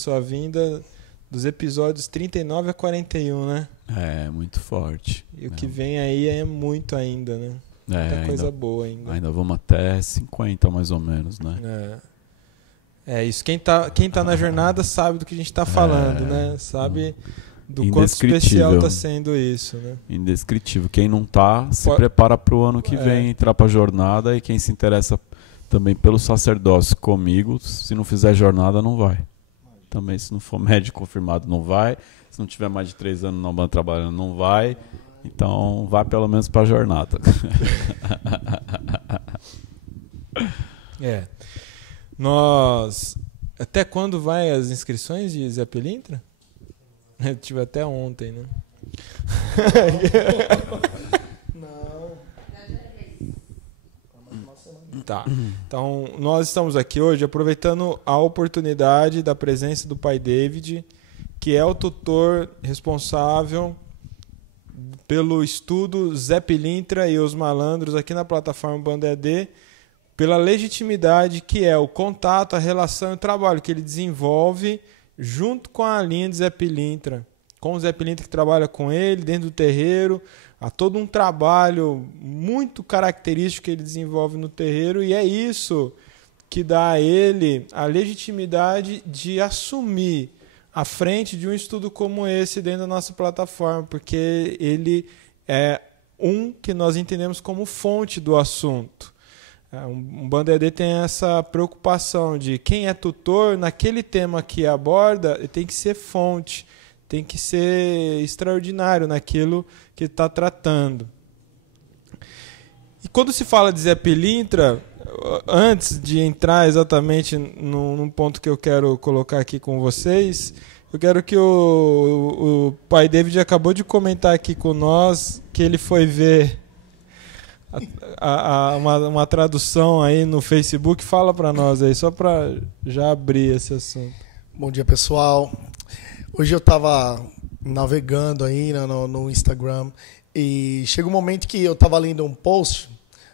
sua vinda dos episódios 39 a 41, né? É, muito forte. E o que vem aí é muito ainda, né? Muita coisa boa ainda. Ainda vamos até 50, mais ou menos, né? Isso. Quem tá na jornada sabe do que a gente tá falando, né? Sabe do quanto especial tá sendo isso, né? Indescritível. Quem não tá, se prepara pro ano que vem entrar pra jornada, e quem se interessa também pelo sacerdócio comigo, se não fizer jornada, não vai. Também, se não for médico confirmado, não vai. Se não tiver mais de 3 anos na banda trabalhando, não vai. Então, vá pelo menos pra jornada. Até quando vai as inscrições de Zé Pilintra? Eu tive até ontem, né? Não. Tá. Então, nós estamos aqui hoje aproveitando a oportunidade da presença do pai David, que é o tutor responsável pelo estudo Zé Pilintra e os Malandros aqui na plataforma Banda EAD, pela legitimidade que é o contato, a relação e o trabalho que ele desenvolve junto com a linha de Zé Pilintra, com o Zé Pilintra que trabalha com ele dentro do terreiro. Há todo um trabalho muito característico que ele desenvolve no terreiro, e é isso que dá a ele a legitimidade de assumir à frente de um estudo como esse dentro da nossa plataforma, porque ele é um que nós entendemos como fonte do assunto. Um Banda EAD tem essa preocupação de quem é tutor naquele tema que aborda tem que ser fonte, tem que ser extraordinário naquilo que está tratando. E quando se fala de Zé Pilintra, antes de entrar exatamente num ponto que eu quero colocar aqui com vocês, eu quero que o pai David acabou de comentar aqui com nós que ele foi ver uma tradução aí no Facebook. Fala para nós aí, só para já abrir esse assunto. Bom dia, pessoal. Hoje eu estava navegando aí no Instagram e chega um momento que eu estava lendo um post,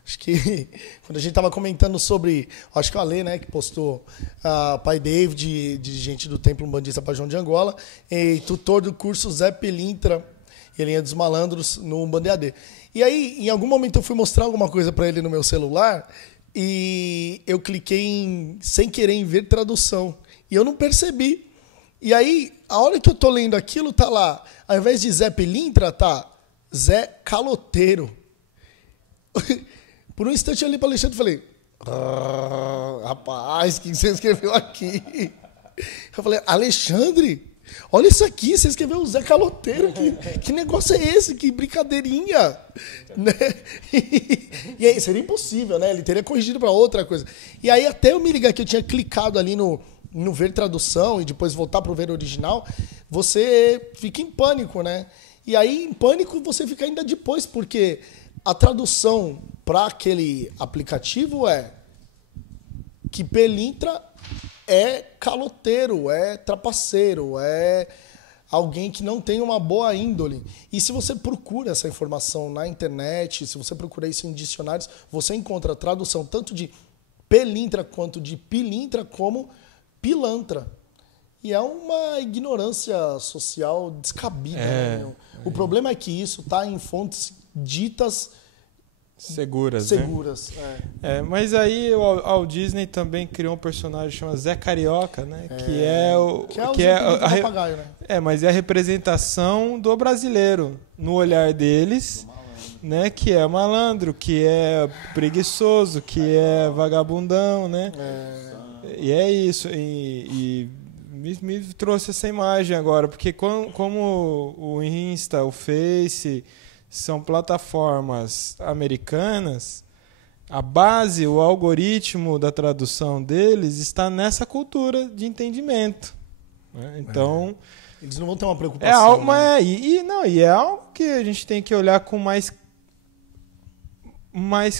acho que quando a gente estava comentando sobre, acho que o Ale, né, que postou, pai David, dirigente do Templo Umbandista Pajão de Angola, e tutor do curso Zé Pilintra e a linha dos Malandros no Banda EAD. E aí, em algum momento eu fui mostrar alguma coisa para ele no meu celular e eu cliquei sem querer em ver tradução e eu não percebi. E aí, a hora que eu tô lendo aquilo, tá lá, ao invés de Zé Pilintra, tá Zé Caloteiro. Por um instante eu olhei para o Alexandre e falei, rapaz, o que você escreveu aqui? Eu falei, Alexandre, olha isso aqui, você escreveu Zé Caloteiro, que negócio é esse? Que brincadeirinha. Né? E aí, seria impossível, né? Ele teria corrigido para outra coisa. E aí, até eu me ligar que eu tinha clicado ali no ver tradução e depois voltar para o ver original, você fica em pânico, né? E aí, em pânico, você fica ainda depois, porque a tradução para aquele aplicativo é que Pilintra é caloteiro, é trapaceiro, é alguém que não tem uma boa índole. E se você procura essa informação na internet, se você procura isso em dicionários, você encontra a tradução tanto de Pilintra quanto de Pilintra como pilantra. E é uma ignorância social descabida. Né? O problema é que isso está em fontes ditas seguras. Né? Mas aí o Walt Disney também criou um personagem chamado Zé Carioca, né? Que é o papagaio, né? Mas é a representação do brasileiro no olhar deles, né? Que é malandro, que é preguiçoso, que é vagabundão, né? E é isso. E me trouxe essa imagem agora, porque como o Insta, o Face são plataformas americanas, a base, o algoritmo da tradução deles está nessa cultura de entendimento. Né? Então, eles não vão ter uma preocupação. É algo que a gente tem que olhar com mais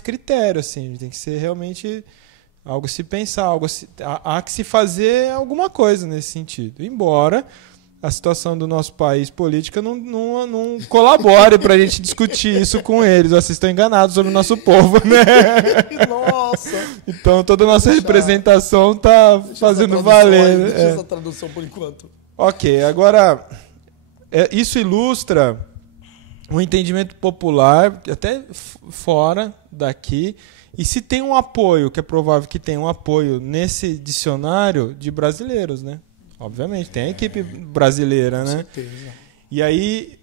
critério, assim. A gente tem que ser realmente algo a se pensar, há que se fazer alguma coisa nesse sentido. Embora a situação do nosso país política não colabore para a gente discutir isso com eles. Vocês estão enganados sobre o nosso povo, né? Nossa! Então toda a nossa representação está fazendo valer. Deixa essa tradução por enquanto. Ok, agora isso ilustra um entendimento popular, até fora daqui, e se tem um apoio, que é provável que tenha um apoio nesse dicionário de brasileiros, né? Obviamente, tem a equipe brasileira, né? Com certeza. E aí,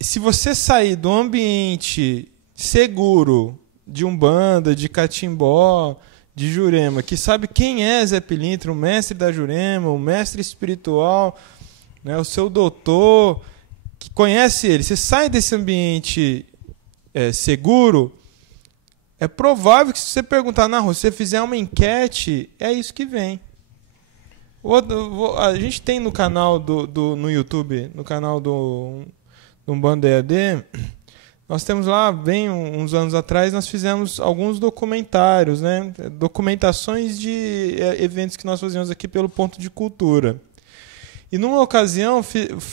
se você sair do ambiente seguro de Umbanda, de Catimbó, de Jurema, que sabe quem é Zé Pilintra, o mestre da Jurema, o mestre espiritual, né, o seu doutor, que conhece ele, você sai desse ambiente seguro, é provável que se você perguntar na rua, se você fizer uma enquete, é isso que vem. A gente tem no canal no YouTube, no canal do Umbanda EAD, nós temos lá, bem uns anos atrás, nós fizemos alguns documentários, né? Documentações de eventos que nós fazíamos aqui pelo Ponto de Cultura. E numa ocasião,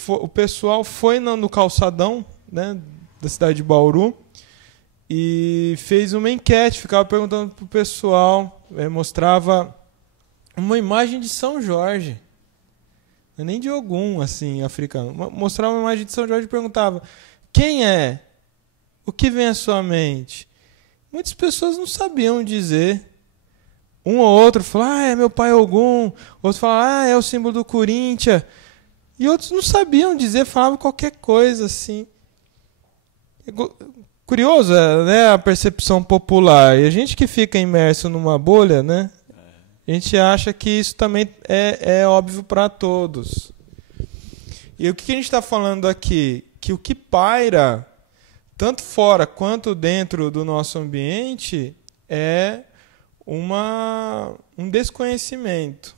o pessoal foi no calçadão, né, da cidade de Bauru e fez uma enquete, ficava perguntando para o pessoal, mostrava uma imagem de São Jorge, não é nem de Ogum, assim, africano. Mostrava uma imagem de São Jorge e perguntava: quem é? O que vem à sua mente? Muitas pessoas não sabiam dizer. Um ou outro falou: é meu pai Ogum. Outro falava: é o símbolo do Corinthians. E outros não sabiam dizer, falavam qualquer coisa assim. Curioso, né, a percepção popular. E a gente que fica imerso numa bolha, né? A gente acha que isso também é óbvio para todos. E o que a gente está falando aqui? Que o que paira, tanto fora quanto dentro do nosso ambiente, é um desconhecimento.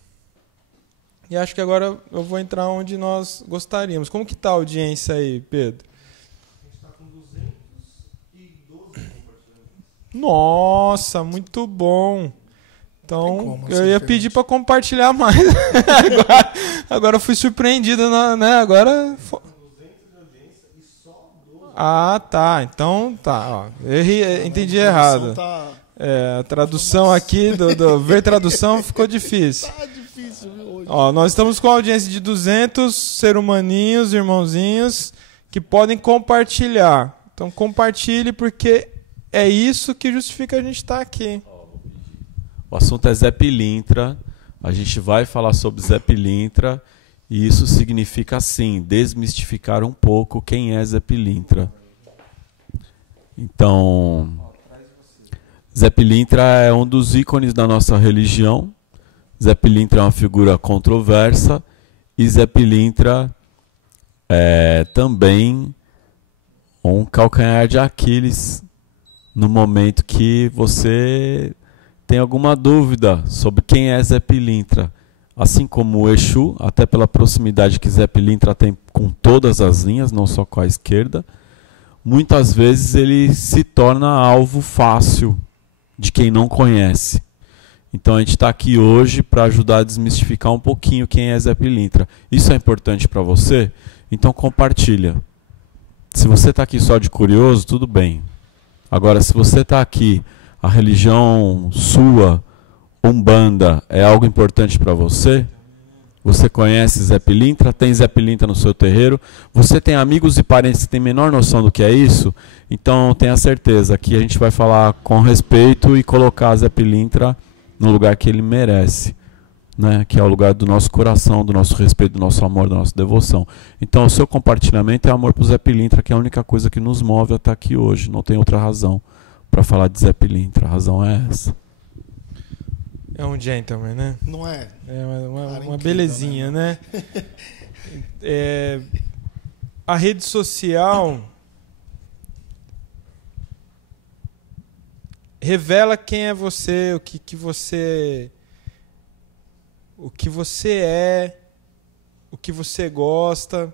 E acho que agora eu vou entrar onde nós gostaríamos. Como que está a audiência aí, Pedro? A gente está com 212 compartilhamentos. Nossa, muito bom. Então, eu ia pedir para compartilhar mais. agora eu fui surpreendido, né? Agora... 200 de audiência e só 12. Ah, tá. Então, tá. Ó. Entendi errado. A tradução aqui, ver tradução ficou difícil. Tá difícil, viu, hoje. Ó, nós estamos com a audiência de 200 ser humaninhos, irmãozinhos, que podem compartilhar. Então, compartilhe, porque é isso que justifica a gente estar aqui. O assunto é Zé Pilintra, a gente vai falar sobre Zé Pilintra, e isso significa, assim, desmistificar um pouco quem é Zé Pilintra. Então, Zé Pilintra é um dos ícones da nossa religião. Zé Pilintra é uma figura controversa, e Zé Pilintra é também um calcanhar de Aquiles no momento que você tem alguma dúvida sobre quem é Zé Pilintra. Assim como o Exu, até pela proximidade que Zé Pilintra tem com todas as linhas, não só com a esquerda, muitas vezes ele se torna alvo fácil de quem não conhece. Então a gente está aqui hoje para ajudar a desmistificar um pouquinho quem é Zé Pilintra. Isso é importante para você? Então compartilha. Se você está aqui só de curioso, tudo bem. Agora, se você está aqui, a religião sua, Umbanda, é algo importante para você? Você conhece Zé Pilintra? Tem Zé Pilintra no seu terreiro? Você tem amigos e parentes que têm menor noção do que é isso? Então tenha certeza que a gente vai falar com respeito e colocar Zé Pilintra no lugar que ele merece, né? Que é o lugar do nosso coração, do nosso respeito, do nosso amor, da nossa devoção. Então o seu compartilhamento é amor para o Zé Pilintra, que é a única coisa que nos move a estar aqui hoje. Não tem outra razão para falar de Zé Pilintra. A razão é essa. É um gentleman, né? Não é? É uma incrível, belezinha, né? A rede social revela quem é você, o que você é, o que você gosta.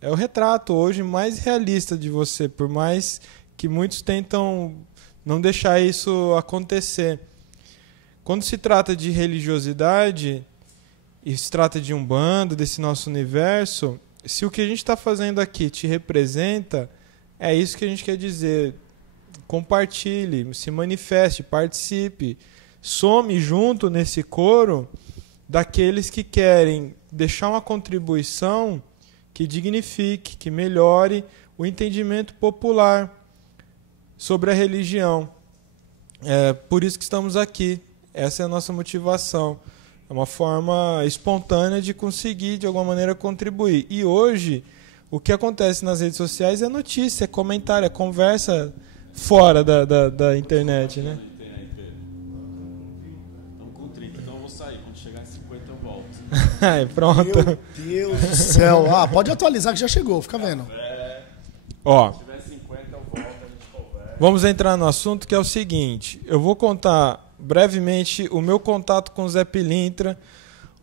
É o retrato hoje mais realista de você, por mais que muitos tentam não deixar isso acontecer. Quando se trata de religiosidade, e se trata de um bando, desse nosso universo, se o que a gente está fazendo aqui te representa, é isso que a gente quer dizer. Compartilhe, se manifeste, participe, some junto nesse coro daqueles que querem deixar uma contribuição que dignifique, que melhore o entendimento popular sobre a religião. É por isso que estamos aqui. Essa é a nossa motivação. É uma forma espontânea de conseguir, de alguma maneira, contribuir. E hoje, o que acontece nas redes sociais é notícia, é comentário, é conversa fora da internet, né? Estamos com 30, então eu vou sair. Quando chegar em 50 eu volto. Aí, pronto. Meu Deus do céu. Pode atualizar que já chegou, fica vendo. Ó, Se tiver 50 eu volto, a gente conversa. vamos entrar no assunto que é o seguinte. Eu vou contar brevemente o meu contato com o Zé Pilintra.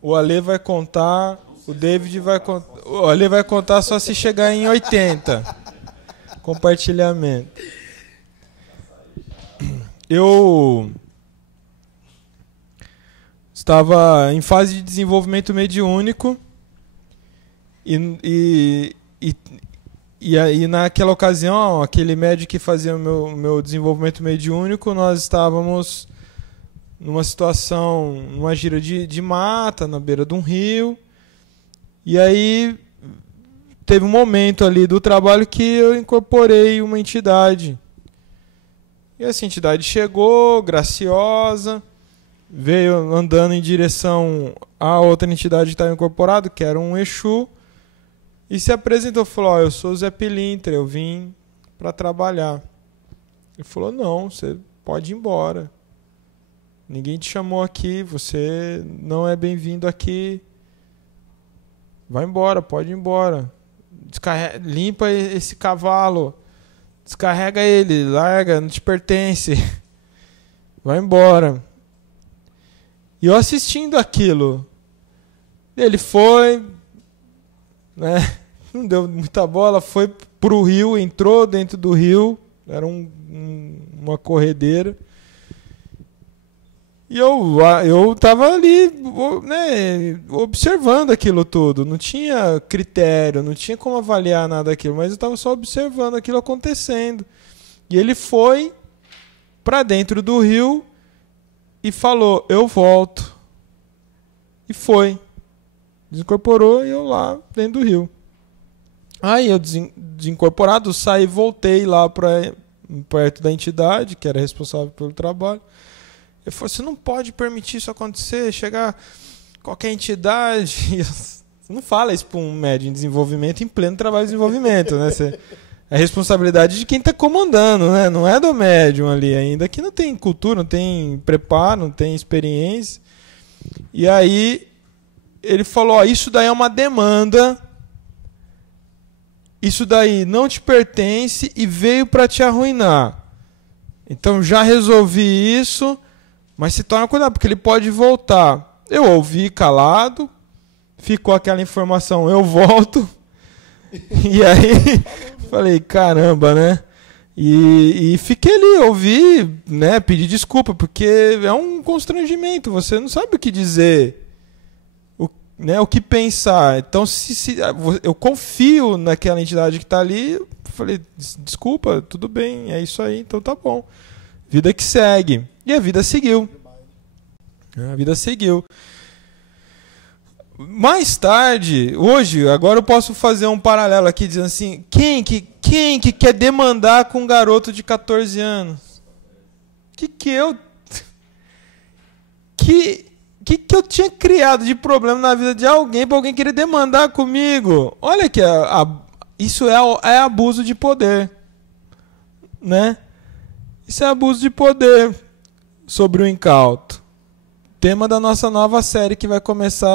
O Ale vai contar, o David vai contar. O Ale vai contar só se chegar em 80. Compartilhamento. Eu estava em fase de desenvolvimento mediúnico e aí naquela ocasião, aquele médico que fazia o meu desenvolvimento mediúnico, nós estávamos numa situação, numa gira de mata, na beira de um rio, e aí teve um momento ali do trabalho que eu incorporei uma entidade. E essa entidade chegou, graciosa, veio andando em direção à outra entidade que estava incorporada, que era um Exu, e se apresentou, falou, eu sou o Zé Pilintra, eu vim para trabalhar. Ele falou, não, você pode ir embora. Ninguém te chamou aqui, você não é bem-vindo aqui. Vai embora, pode ir embora. Limpa esse cavalo. Descarrega ele, larga, não te pertence. Vai embora. E eu assistindo aquilo. Ele foi, né? Não deu muita bola, foi pro rio, entrou dentro do rio. Era uma corredeira. E eu tava ali, né, observando aquilo tudo. Não tinha critério, não tinha como avaliar nada daquilo, mas eu tava só observando aquilo acontecendo. E ele foi para dentro do rio e falou, eu volto. E foi. Desincorporou e eu lá dentro do rio. Aí eu desincorporado, saí e voltei lá perto da entidade, que era responsável pelo trabalho. Ele falou, você não pode permitir isso acontecer, chegar qualquer entidade. Você não fala isso para um médium em desenvolvimento em pleno trabalho de desenvolvimento, né? É responsabilidade de quem está comandando, né? Não é do médium ali ainda, que não tem cultura, não tem preparo, não tem experiência. E aí ele falou, isso daí é uma demanda, isso daí não te pertence e veio para te arruinar. Então já resolvi isso. Mas se torna cuidado, porque ele pode voltar. Eu ouvi calado, ficou aquela informação, eu volto. E aí, falei, caramba, né? E fiquei ali, ouvi, né? Pedi desculpa, porque é um constrangimento, você não sabe o que dizer, o que pensar. Então, se eu confio naquela entidade que está ali, eu falei, desculpa, tudo bem, é isso aí, então tá bom. Vida que segue. E a vida seguiu. A vida seguiu. Mais tarde, hoje, agora eu posso fazer um paralelo aqui, dizendo assim, quem que quer demandar com um garoto de 14 anos? Que eu tinha criado de problema na vida de alguém para alguém querer demandar comigo? Olha que isso é abuso de poder, né? Isso é abuso de poder sobre o incauto. Tema da nossa nova série que vai começar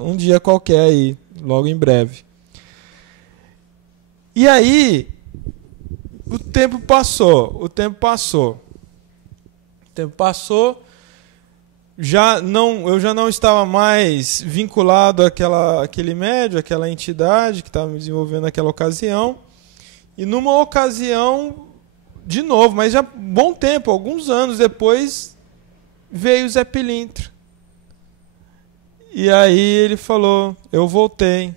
um dia qualquer aí, logo em breve. E aí, o tempo passou. Eu já não estava mais vinculado àquele médium, àquela entidade que estava me desenvolvendo naquela ocasião. E numa ocasião, de novo, mas já bom tempo, alguns anos depois, veio o Zé Pilintra. E aí ele falou, eu voltei.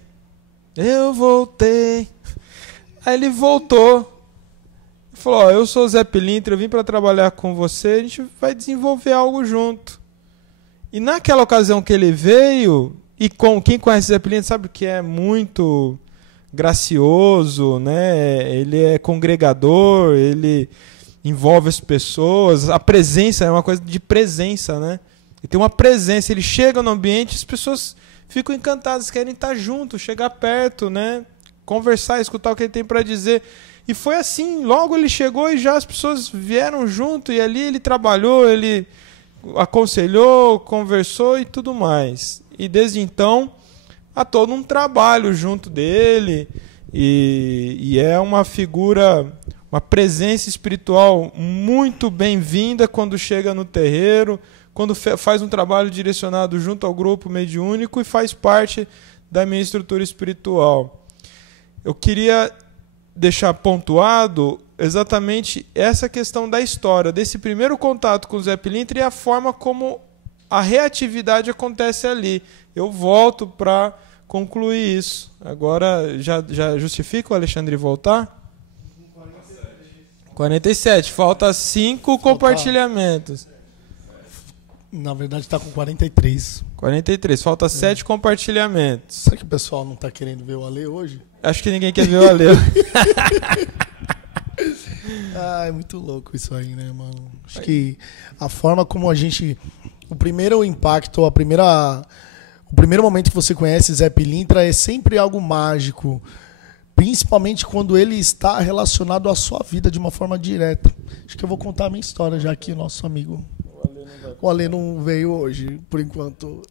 Eu voltei. Aí ele voltou. Falou, ó, eu sou o Zé Pilintra, eu vim para trabalhar com você, a gente vai desenvolver algo junto. E naquela ocasião que ele veio, e com quem conhece o Zé Pilintra sabe que é muito gracioso, né? Ele é congregador, ele envolve as pessoas, a presença é uma coisa de presença, né? Ele tem uma presença, ele chega no ambiente, as pessoas ficam encantadas, querem estar junto, chegar perto, né? Conversar, escutar o que ele tem para dizer. E foi assim, logo ele chegou e já as pessoas vieram junto, e ali ele trabalhou, ele aconselhou, conversou e tudo mais. E desde então, há todo um trabalho junto dele, e é uma figura, uma presença espiritual muito bem-vinda quando chega no terreiro, quando faz um trabalho direcionado junto ao grupo mediúnico e faz parte da minha estrutura espiritual. Eu queria deixar pontuado exatamente essa questão da história, desse primeiro contato com o Zé Pilintra e a forma como a reatividade acontece ali. Eu volto para concluir isso. Agora, já justifica o Alexandre voltar? 47. Falta 5 compartilhamentos. Na verdade, está com 43. 43. Falta 7 compartilhamentos. Será que o pessoal não está querendo ver o Ale hoje? Acho que ninguém quer ver o Ale. É muito louco isso aí, né, mano? Acho que a forma como a gente... O primeiro impacto, o primeiro momento que você conhece Zé Pilintra é sempre algo mágico. Principalmente quando ele está relacionado à sua vida de uma forma direta. Acho que eu vou contar a minha história, já que o nosso amigo... O Ale não veio hoje, por enquanto.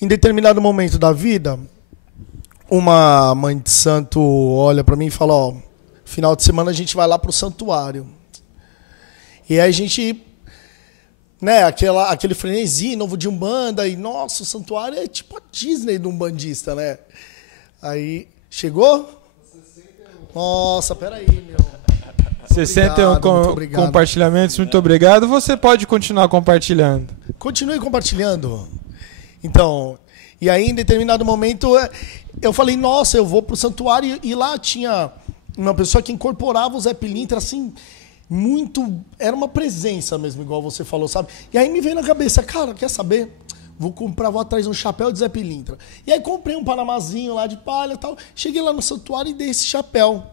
Em determinado momento da vida, uma mãe de santo olha para mim e fala, ó, final de semana a gente vai lá pro santuário. E aí a gente, né, aquele frenesi novo de Umbanda, e nossa, o santuário é tipo a Disney do umbandista, né? Aí, chegou? Nossa, peraí, meu. 61 compartilhamentos, muito obrigado. Você pode continuar compartilhando. Continue compartilhando. Então, e aí em determinado momento eu falei, nossa, eu vou pro santuário, e lá tinha uma pessoa que incorporava o Zé Pilintra, assim, muito, era uma presença mesmo, igual você falou, sabe? E aí me veio na cabeça, cara, quer saber? Vou atrás de um chapéu de Zé Pilintra. E aí comprei um panamazinho lá de palha e tal, cheguei lá no santuário e dei esse chapéu.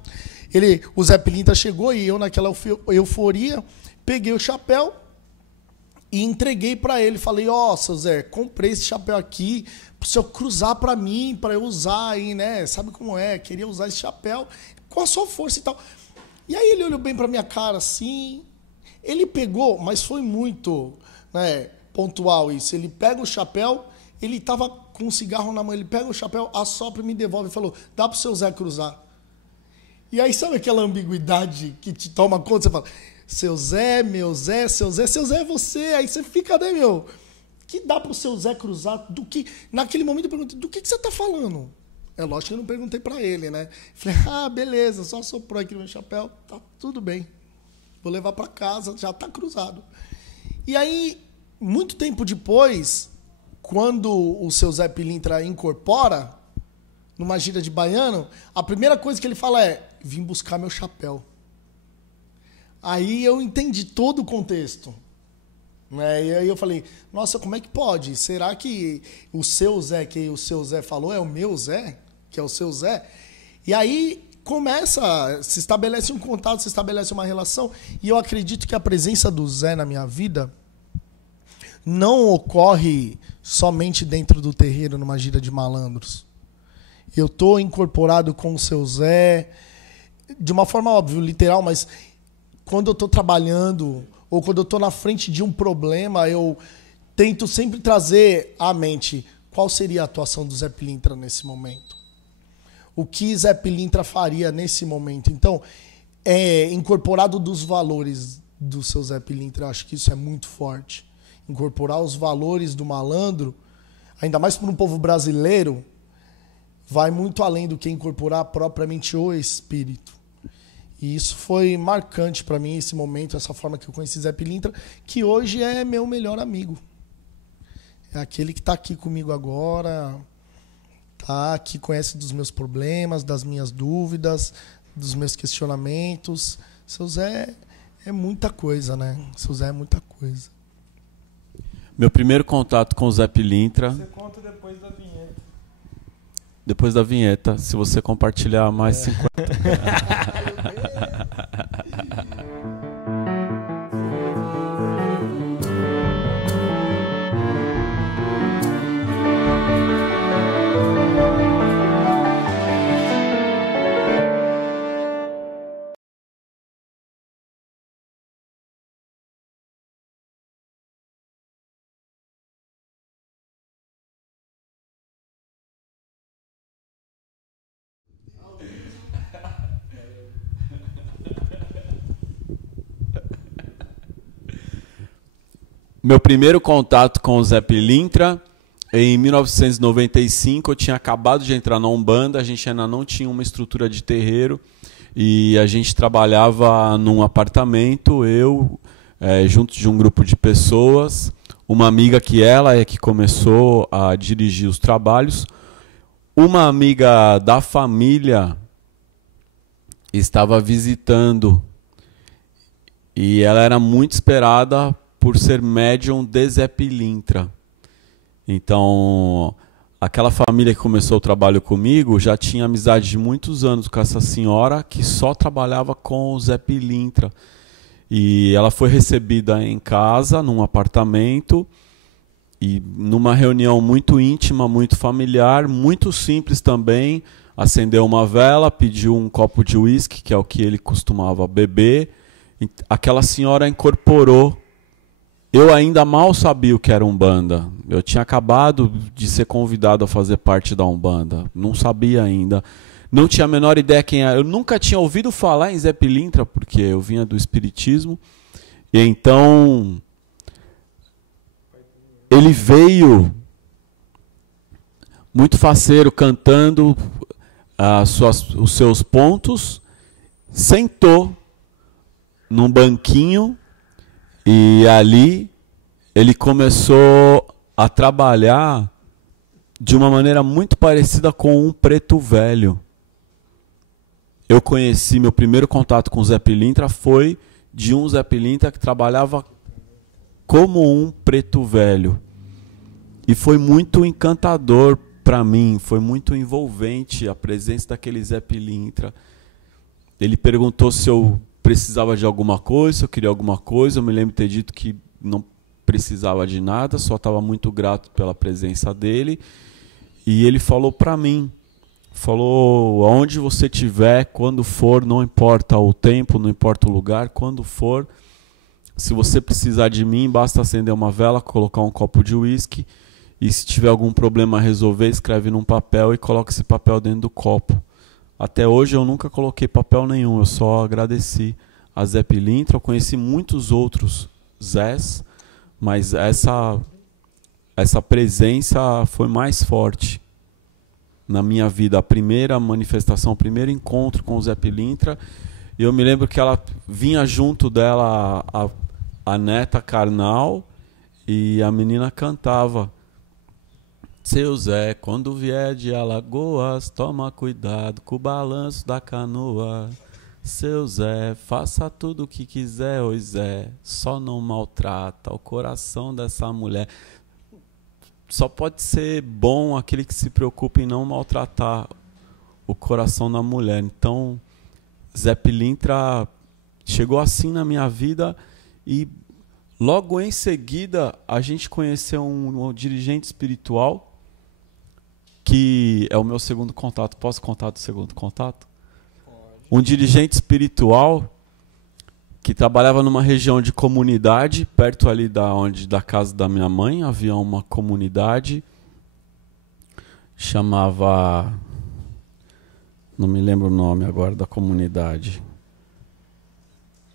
O Zé Pilintra chegou e eu, naquela euforia, peguei o chapéu e entreguei para ele. Falei, ó, seu Zé, comprei esse chapéu aqui pro senhor cruzar para mim, para eu usar aí, né? Sabe como é? Queria usar esse chapéu com a sua força e tal. E aí ele olhou bem para minha cara assim. Ele pegou, mas foi muito, né, pontual isso. Ele pega o chapéu, ele tava com um cigarro na mão, ele pega o chapéu, assopra e me devolve e falou, dá pro seu Zé cruzar. E aí, sabe aquela ambiguidade que te toma conta? Você fala, seu Zé, meu Zé, seu Zé é você. Aí você fica, né, meu? Que dá pro seu Zé cruzar? Do que? Naquele momento eu perguntei, do que você tá falando? É lógico que eu não perguntei pra ele, né? Falei, beleza, só soprou aqui no meu chapéu, tá tudo bem. Vou levar pra casa, já tá cruzado. E aí, muito tempo depois, quando o seu Zé Pilintra incorpora, numa gira de baiano, a primeira coisa que ele fala é, vim buscar meu chapéu. Aí eu entendi todo o contexto. Né? E aí eu falei, nossa, como é que pode? Será que o seu Zé, que o seu Zé falou, é o meu Zé? Que é o seu Zé? E aí se estabelece um contato, se estabelece uma relação, e eu acredito que a presença do Zé na minha vida não ocorre somente dentro do terreiro, numa gira de malandros. Eu estou incorporado com o seu Zé, de uma forma óbvia, literal, mas quando eu estou trabalhando ou quando eu estou na frente de um problema, eu tento sempre trazer à mente qual seria a atuação do Zé Pilintra nesse momento. O que Zé Pilintra faria nesse momento. Então, incorporado dos valores do seu Zé Pilintra, eu acho que isso é muito forte. Incorporar os valores do malandro, ainda mais para um povo brasileiro, vai muito além do que incorporar propriamente o espírito. E isso foi marcante para mim, esse momento, essa forma que eu conheci Zé Pilintra, que hoje é meu melhor amigo. É aquele que está aqui comigo agora, tá? Que conhece dos meus problemas, das minhas dúvidas, dos meus questionamentos. Seu Zé é muita coisa, né? Seu Zé é muita coisa. Meu primeiro contato com o Zé Pilintra... Você conta depois da vinheta. Depois da vinheta, se você compartilhar mais 50... Meu primeiro contato com o Zé Pilintra, em 1995, eu tinha acabado de entrar na Umbanda, a gente ainda não tinha uma estrutura de terreiro, e a gente trabalhava num apartamento, eu, junto de um grupo de pessoas, uma amiga que ela é que começou a dirigir os trabalhos, uma amiga da família estava visitando, e ela era muito esperada por ser médium de Zé Pilintra. Então, aquela família que começou o trabalho comigo já tinha amizade de muitos anos com essa senhora que só trabalhava com o Zé Pilintra. E ela foi recebida em casa, num apartamento, e numa reunião muito íntima, muito familiar, muito simples também. Acendeu uma vela, pediu um copo de uísque, que é o que ele costumava beber. Aquela senhora incorporou. Eu ainda mal sabia o que era Umbanda. Eu tinha acabado de ser convidado a fazer parte da Umbanda. Não sabia ainda. Não tinha a menor ideia quem era. Eu nunca tinha ouvido falar em Zé Pilintra, porque eu vinha do Espiritismo. E então, ele veio muito faceiro, cantando os seus pontos, sentou num banquinho, e ali ele começou a trabalhar de uma maneira muito parecida com um preto velho. Eu conheci, meu primeiro contato com o Zé Pilintra foi de um Zé Pilintra que trabalhava como um preto velho. E foi muito encantador para mim, foi muito envolvente a presença daquele Zé Pilintra. Ele perguntou se eu precisava de alguma coisa, se eu queria alguma coisa. Eu me lembro de ter dito que não precisava de nada, só estava muito grato pela presença dele. E ele falou para mim, falou, aonde você estiver, quando for, não importa o tempo, não importa o lugar, quando for, se você precisar de mim, basta acender uma vela, colocar um copo de uísque, e se tiver algum problema a resolver, escreve num papel e coloca esse papel dentro do copo. Até hoje eu nunca coloquei papel nenhum, eu só agradeci a Zé Pilintra. Eu conheci muitos outros Zés, mas essa presença foi mais forte na minha vida. A primeira manifestação, o primeiro encontro com o Zé Pilintra. E eu me lembro que ela vinha junto dela a neta carnal, e a menina cantava: seu Zé, quando vier de Alagoas, toma cuidado com o balanço da canoa. Seu Zé, faça tudo o que quiser, oi Zé, só não maltrata o coração dessa mulher. Só pode ser bom aquele que se preocupa em não maltratar o coração da mulher. Então, Zé Pilintra chegou assim na minha vida, e logo em seguida a gente conheceu um dirigente espiritual, que é o meu segundo contato. Posso contar do segundo contato? Pode. Um dirigente espiritual que trabalhava numa região de comunidade, perto ali da casa da minha mãe, havia uma comunidade, chamava... não me lembro o nome agora da comunidade.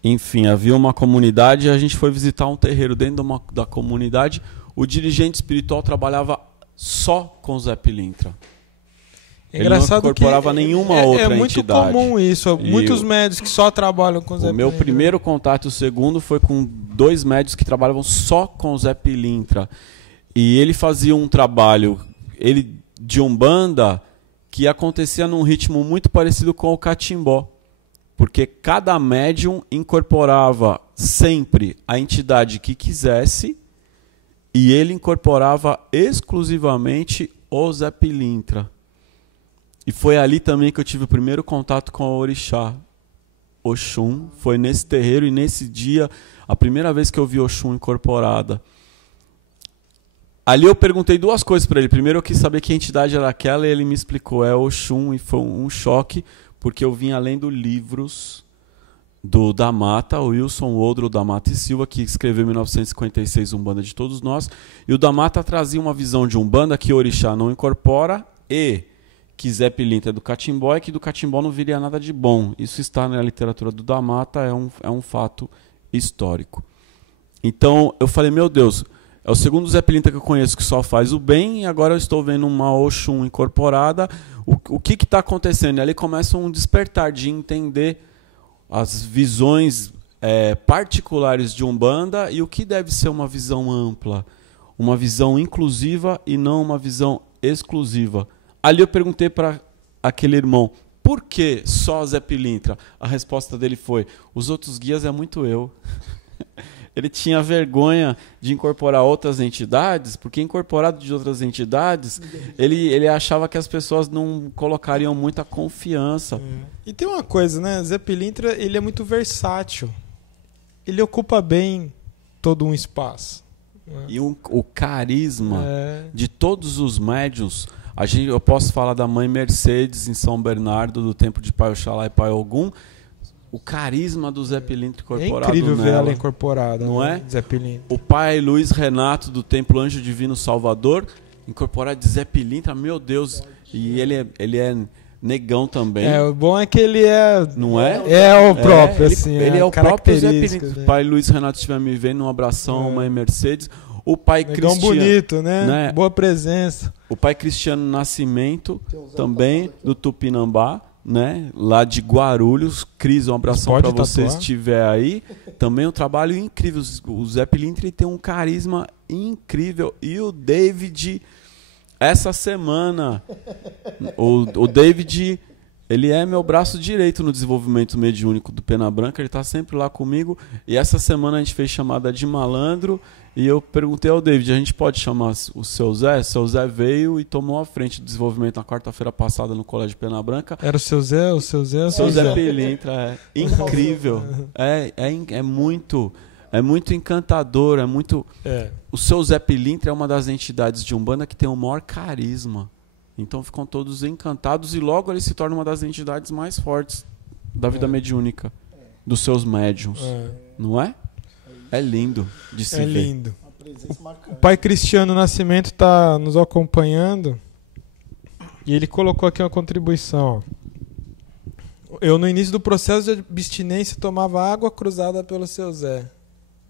Enfim, havia uma comunidade e a gente foi visitar um terreiro dentro da comunidade. O dirigente espiritual trabalhava só com o Zé Pilintra. Ele não incorporava nenhuma outra entidade. É muito comum isso. Muitos médios que só trabalham com o Zé Pilintra. O meu primeiro contato, o segundo, foi com 2 médios que trabalhavam só com o Zé Pilintra. E ele fazia um trabalho de umbanda que acontecia num ritmo muito parecido com o catimbó. Porque cada médium incorporava sempre a entidade que quisesse e ele incorporava exclusivamente o Zé Pilintra. E foi ali também que eu tive o primeiro contato com a orixá, Oxum. Foi nesse terreiro e nesse dia, a primeira vez que eu vi Oxum incorporada. Ali eu perguntei duas coisas para ele. Primeiro eu quis saber que entidade era aquela e ele me explicou. É Oxum, e foi um choque, porque eu vim lendo livros do Da Mata, o Wilson Woodrow da Mata e Silva, que escreveu em 1956 Umbanda de Todos Nós. E o Da Mata trazia uma visão de Umbanda que o orixá não incorpora e que Zé Pilintra é do catimbó e que do catimbó não viria nada de bom. Isso está na literatura do Da Mata, é um fato histórico. Então eu falei, meu Deus, é o segundo Zé Pilintra que eu conheço que só faz o bem e agora eu estou vendo uma Oxum incorporada. O que está acontecendo? Ali começa um despertar de entender as visões particulares de Umbanda e o que deve ser uma visão ampla, uma visão inclusiva e não uma visão exclusiva. Ali eu perguntei para aquele irmão, por que só Zé Pilintra? A resposta dele foi, os outros guias é muito eu. Ele tinha vergonha de incorporar outras entidades, porque incorporado de outras entidades, ele achava que as pessoas não colocariam muita confiança. E tem uma coisa, né? Zé Pilintra, ele é muito versátil. Ele ocupa bem todo um espaço. E o carisma de todos os médiuns, eu posso falar da mãe Mercedes em São Bernardo, do templo de Pai Oxalá e Pai Ogum. O carisma do Zé Pilintra incorporado. É incrível nela, ver ela incorporada, não né? é? Zé Pilintra. O pai Luiz Renato do Templo Anjo Divino Salvador, incorporado de Zé Pilintra, meu Deus. E ele é negão também. O bom é que ele é. Não é? É o próprio, assim. Ele é o próprio Zé característica, Pilintra. né? O pai Luiz Renato estiver me vendo, um abração, mãe Mercedes. O pai Negão Cristiano. bonito, né? Boa presença. O pai Cristiano Nascimento, também, do Tupinambá. Né? Lá de Guarulhos. Cris, um abração para você se estiver aí. Também um trabalho incrível. O Zé Pilintra tem um carisma incrível. E o David, essa semana, o David, ele é meu braço direito no desenvolvimento mediúnico do Pena Branca. Ele está sempre lá comigo. E essa semana a gente fez chamada de malandro. E eu perguntei ao David, a gente pode chamar o seu Zé? O seu Zé veio e tomou a frente do desenvolvimento na quarta-feira passada no Colégio Pena Branca. Era o seu Zé? O seu Zé? O seu Zé Pilintra, incrível. É muito encantador, O seu Zé Pilintra é uma das entidades de Umbanda que tem o maior carisma. Então ficam todos encantados e logo ele se torna uma das entidades mais fortes da vida mediúnica, dos seus médiuns. Não é? É lindo de se ver. É lindo. O pai Cristiano Nascimento está nos acompanhando e ele colocou aqui uma contribuição. Eu, no início do processo de abstinência, tomava água cruzada pelo seu Zé.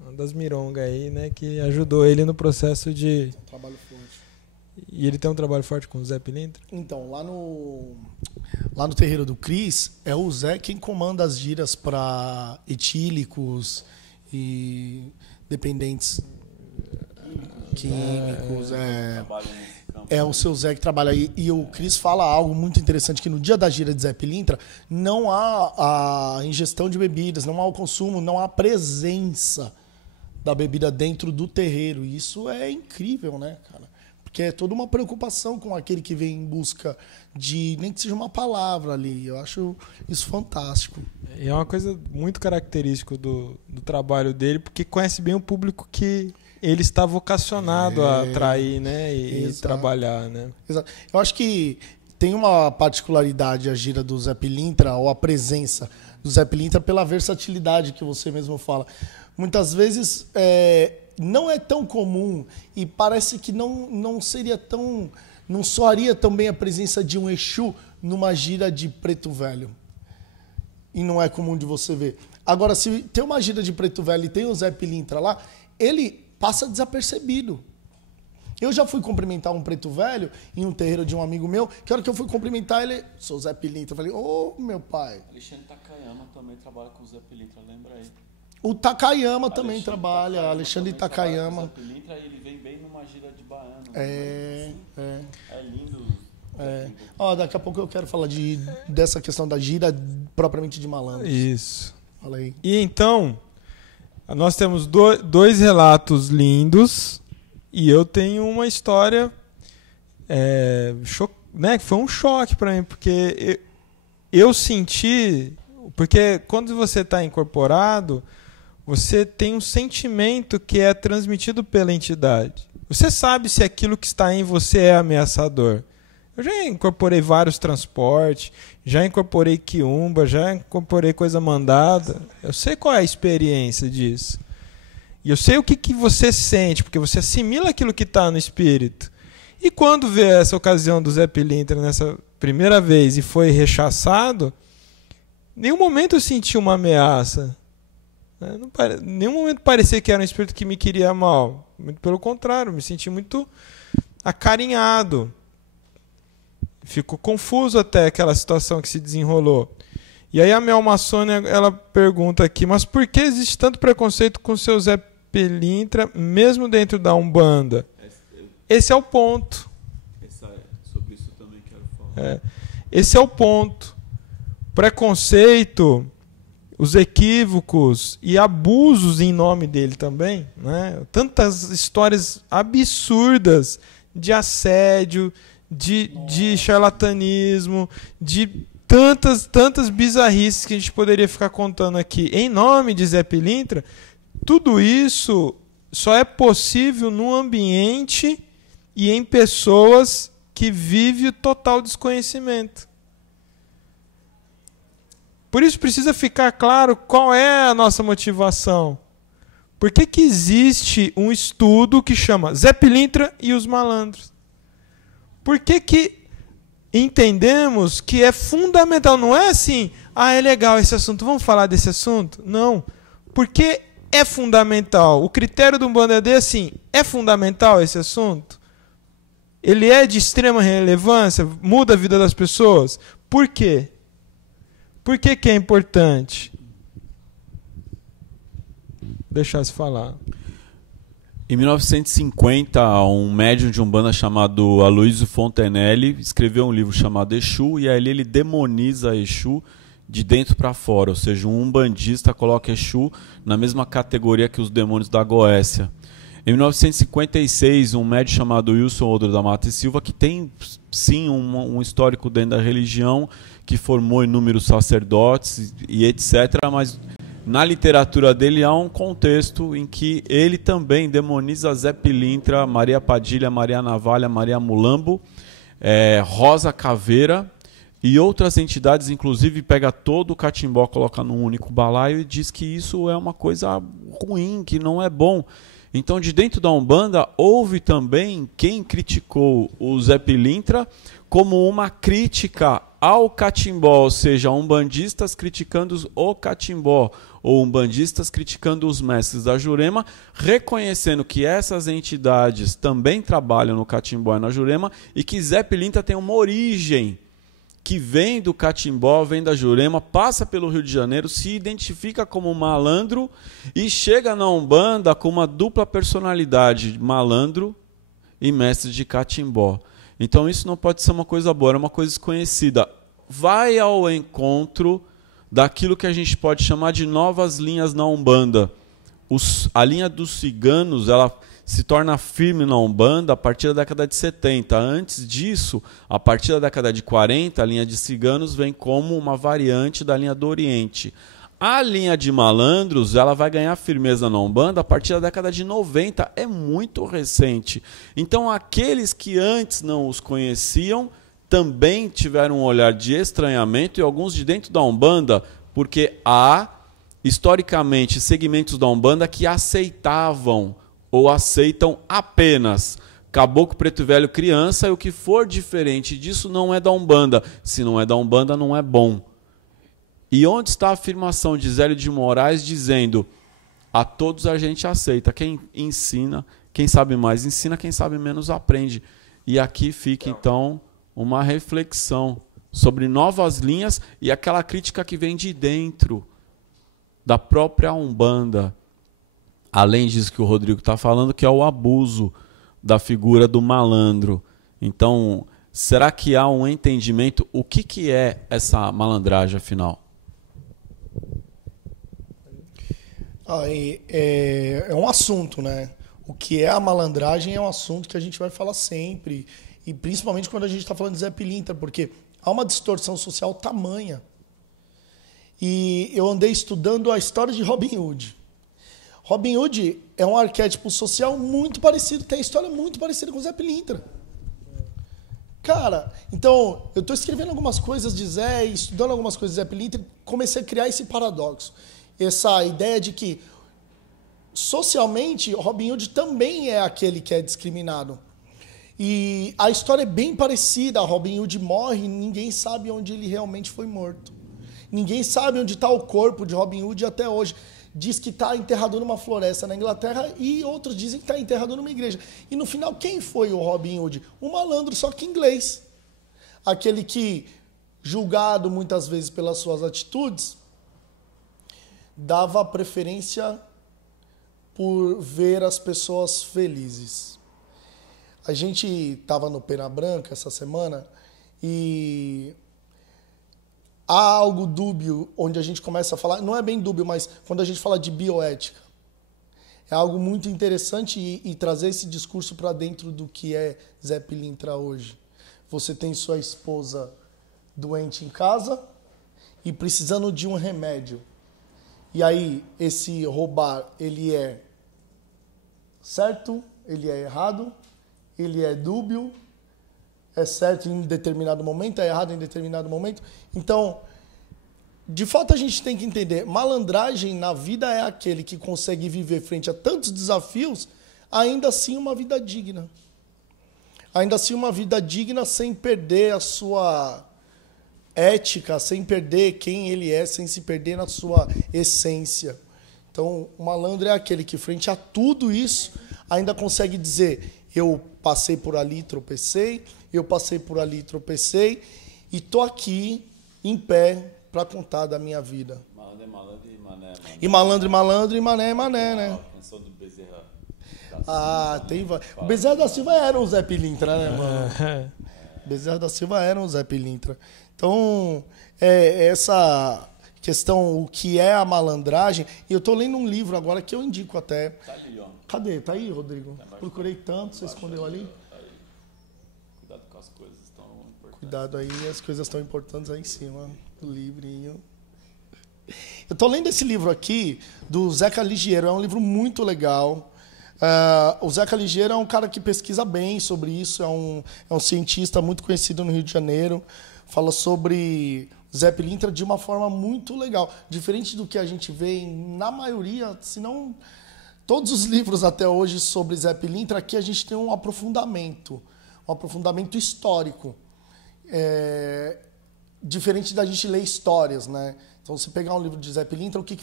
Uma das mirongas aí, né? Que ajudou ele no processo de... Trabalho forte. E ele tem um trabalho forte com o Zé Pilintra? Então, lá no terreiro do Cris, é o Zé quem comanda as giras para etílicos e dependentes químicos. É o seu Zé que trabalha aí. E o Cris fala algo muito interessante, que no dia da gira de Zé Pilintra não há a ingestão de bebidas, não há o consumo, não há a presença da bebida dentro do terreiro. E isso é incrível, né, cara? Porque é toda uma preocupação com aquele que vem em busca de, nem que seja uma palavra ali. Eu acho isso fantástico. E é uma coisa muito característica do trabalho dele, porque conhece bem o público que ele está vocacionado a atrair, né? E trabalhar, né? Exato. Eu acho que tem uma particularidade a gira do Zé Pilintra, ou a presença do Zé Pilintra, pela versatilidade que você mesmo fala. Muitas vezes não é tão comum e parece que não seria tão... Não soaria tão bem a presença de um Exu numa gira de Preto Velho. E não é comum de você ver. Agora, se tem uma gira de Preto Velho e tem o Zé Pilintra lá, ele passa desapercebido. Eu já fui cumprimentar um Preto Velho em um terreiro de um amigo meu, que a hora que eu fui cumprimentar ele, sou Zé Pilintra. Eu falei, ô, meu pai. Alexandre Takayama também trabalha com o Zé Pilintra, lembra aí? O Takayama também trabalha, Alexandre Takayama. Ele vem bem numa gira de baiano. É lindo. Ó, daqui a pouco eu quero falar dessa questão da gira propriamente de malandros. Isso. Fala aí. E então, nós temos dois relatos lindos e eu tenho uma história que foi um choque para mim, porque eu senti... Porque quando você está incorporado, você tem um sentimento que é transmitido pela entidade. Você sabe se aquilo que está em você é ameaçador. Eu já incorporei vários transportes, já incorporei quiumba, já incorporei coisa mandada. Eu sei qual é a experiência disso. E eu sei o que você sente, porque você assimila aquilo que está no espírito. E quando vê essa ocasião do Zé Pilintra nessa primeira vez e foi rechaçado, em nenhum momento eu senti uma ameaça. Em nenhum momento parecia que era um espírito que me queria mal. Muito pelo contrário, me senti muito acarinhado. Ficou confuso até aquela situação que se desenrolou. E aí a Mel Massônia, ela pergunta aqui, mas por que existe tanto preconceito com o seu Zé Pilintra, mesmo dentro da Umbanda? Esse é o ponto. Sobre isso eu também quero falar. Esse é o ponto. Preconceito, os equívocos e abusos em nome dele também, né? Tantas histórias absurdas de assédio, de charlatanismo, de tantas bizarrices que a gente poderia ficar contando aqui. Em nome de Zé Pilintra, tudo isso só é possível num ambiente e em pessoas que vivem o total desconhecimento. Por isso precisa ficar claro qual é a nossa motivação. Por que existe um estudo que chama Zé Pilintra e os Malandros? Por que entendemos que é fundamental? Não é assim, é legal esse assunto, vamos falar desse assunto? Não. Porque é fundamental. O critério do Umbanda é assim, é fundamental esse assunto? Ele é de extrema relevância? Muda a vida das pessoas? Por quê? Por que é importante? Deixar-se falar. Em 1950, um médium de Umbanda chamado Aloysio Fontenelle escreveu um livro chamado Exu, e ali ele demoniza Exu de dentro para fora, ou seja, um umbandista coloca Exu na mesma categoria que os demônios da Goécia. Em 1956, um médium chamado Wilson Odro da Mata e Silva, que tem sim um histórico dentro da religião, que formou inúmeros sacerdotes e etc., mas na literatura dele há um contexto em que ele também demoniza Zé Pilintra, Maria Padilha, Maria Navalha, Maria Mulambo, Rosa Caveira e outras entidades, inclusive pega todo o catimbó, coloca num único balaio e diz que isso é uma coisa ruim, que não é bom. Então, de dentro da Umbanda, houve também quem criticou o Zé Pilintra como uma crítica ao catimbó, ou seja, umbandistas criticando o catimbó, ou umbandistas criticando os mestres da Jurema, reconhecendo que essas entidades também trabalham no catimbó e na Jurema, e que Zé Pilintra tem uma origem que vem do catimbó, vem da Jurema, passa pelo Rio de Janeiro, se identifica como malandro e chega na Umbanda com uma dupla personalidade, malandro e mestre de catimbó. Então isso não pode ser uma coisa boa, é uma coisa desconhecida. Vai ao encontro daquilo que a gente pode chamar de novas linhas na Umbanda. A linha dos ciganos, ela se torna firme na Umbanda a partir da década de 70. Antes disso, a partir da década de 40, a linha de ciganos vem como uma variante da linha do Oriente. A linha de malandros, ela vai ganhar firmeza na Umbanda a partir da década de 90, é muito recente. Então, aqueles que antes não os conheciam também tiveram um olhar de estranhamento, e alguns de dentro da Umbanda, porque há, historicamente, segmentos da Umbanda que aceitavam ou aceitam apenas Caboclo, Preto Velho, Criança, e o que for diferente disso não é da Umbanda. Se não é da Umbanda, não é bom. E onde está a afirmação de Zélio de Moraes dizendo: a todos a gente aceita, quem ensina, quem sabe mais ensina, quem sabe menos aprende. E aqui fica então uma reflexão sobre novas linhas e aquela crítica que vem de dentro. da própria Umbanda, além disso que o Rodrigo está falando, que é o abuso da figura do malandro. Então, será que há um entendimento? O que é essa malandragem, afinal? É um assunto, né? O que é a malandragem é um assunto que a gente vai falar sempre. E principalmente quando a gente está falando de Zé Pilintra, porque há uma distorção social tamanha. E eu andei estudando a história de Robin Hood. Robin Hood é um arquétipo social muito parecido, tem a história muito parecida com o Zé Pilintra. Cara, então, eu estou escrevendo algumas coisas de Zé, estudando algumas coisas de Zé Pilintra, e comecei a criar esse paradoxo. Essa ideia de que, socialmente, Robin Hood também é aquele que é discriminado. E a história é bem parecida. Robin Hood morre e ninguém sabe onde ele realmente foi morto. Ninguém sabe onde está o corpo de Robin Hood até hoje. Diz que está enterrado numa floresta na Inglaterra e outros dizem que está enterrado numa igreja. E no final, quem foi o Robin Hood? Um malandro, só que inglês. Aquele que, julgado muitas vezes pelas suas atitudes, dava preferência por ver as pessoas felizes. A gente estava no Pena Branca essa semana e há algo dúbio onde a gente começa a falar, não é bem dúbio, mas quando a gente fala de bioética. É algo muito interessante e trazer esse discurso para dentro do que é Zé Pilintra hoje. Você tem sua esposa doente em casa e precisando de um remédio. E aí, esse roubar, ele é certo, ele é errado, ele é dúbio, é certo em determinado momento, é errado em determinado momento. Então, de fato, a gente tem que entender, malandragem na vida é aquele que consegue viver frente a tantos desafios, ainda assim uma vida digna. Ainda assim uma vida digna sem perder a sua ética, sem perder quem ele é, sem se perder na sua essência. Então, o malandro é aquele que, frente a tudo isso, ainda consegue dizer: eu passei por ali, tropecei, eu passei por ali, tropecei, e estou aqui, em pé, para contar da minha vida. Malandro é malandro e mané é mané. E malandro é malandro e mané é mané, né? Canção do Bezerra. Tem... O Bezerra da Silva era um Zé Pilintra, né, mano? Bezerra da Silva era um Zé Pilintra. Então, essa questão, o que é a malandragem, e eu estou lendo um livro agora que eu indico até. Tá ali, ó. Cadê? Tá aí, Rodrigo? Procurei tanto, você escondeu ali? Tá aí. Cuidado com as coisas tão importantes. Cuidado aí, as coisas estão importantes aí em cima do livrinho. Eu estou lendo esse livro aqui, do Zeca Ligeiro, é um livro muito legal. O Zeca Ligeiro é um cara que pesquisa bem sobre isso, é um cientista muito conhecido no Rio de Janeiro, fala sobre Zé Pilintra de uma forma muito legal, diferente do que a gente vê na maioria, se não todos os livros até hoje sobre Zé Pilintra. Aqui a gente tem um aprofundamento histórico, diferente da gente ler histórias, né? Então, se pegar um livro de Zé Pilintra, o que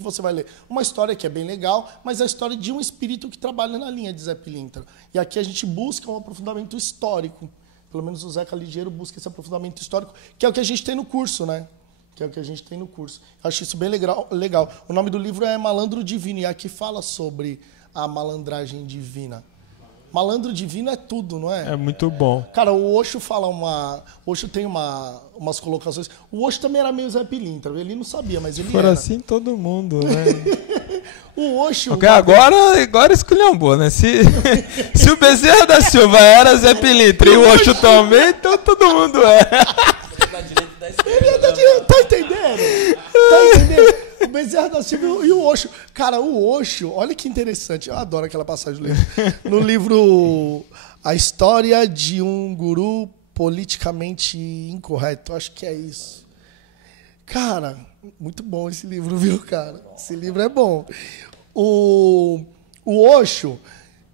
você vai ler? Uma história que é bem legal, mas é a história de um espírito que trabalha na linha de Zé Pilintra. E aqui a gente busca um aprofundamento histórico. Pelo menos o Zeca Ligeiro busca esse aprofundamento histórico, que é o que a gente tem no curso, né? Acho isso bem legal. O nome do livro é Malandro Divino, e aqui fala sobre a malandragem divina. Malandro divino é tudo, não é? É muito bom. Cara, o Osho fala Osho tem umas colocações. O Osho também era meio Zé Pilintra, ele não sabia, mas ele Se for era. assim, todo mundo, né? O Osho... Okay, agora esculhambou, né? Se o Bezerra da Silva era Zé Pilintra e o Osho também, então todo mundo é. Tá entendendo? O Bezerra da Silva e o Osho. Cara, o Osho, olha que interessante. Eu adoro aquela passagem do livro. No livro A História de um Guru Politicamente Incorreto. Acho que é isso. Cara, muito bom esse livro, viu, cara? Esse livro é bom. O Osho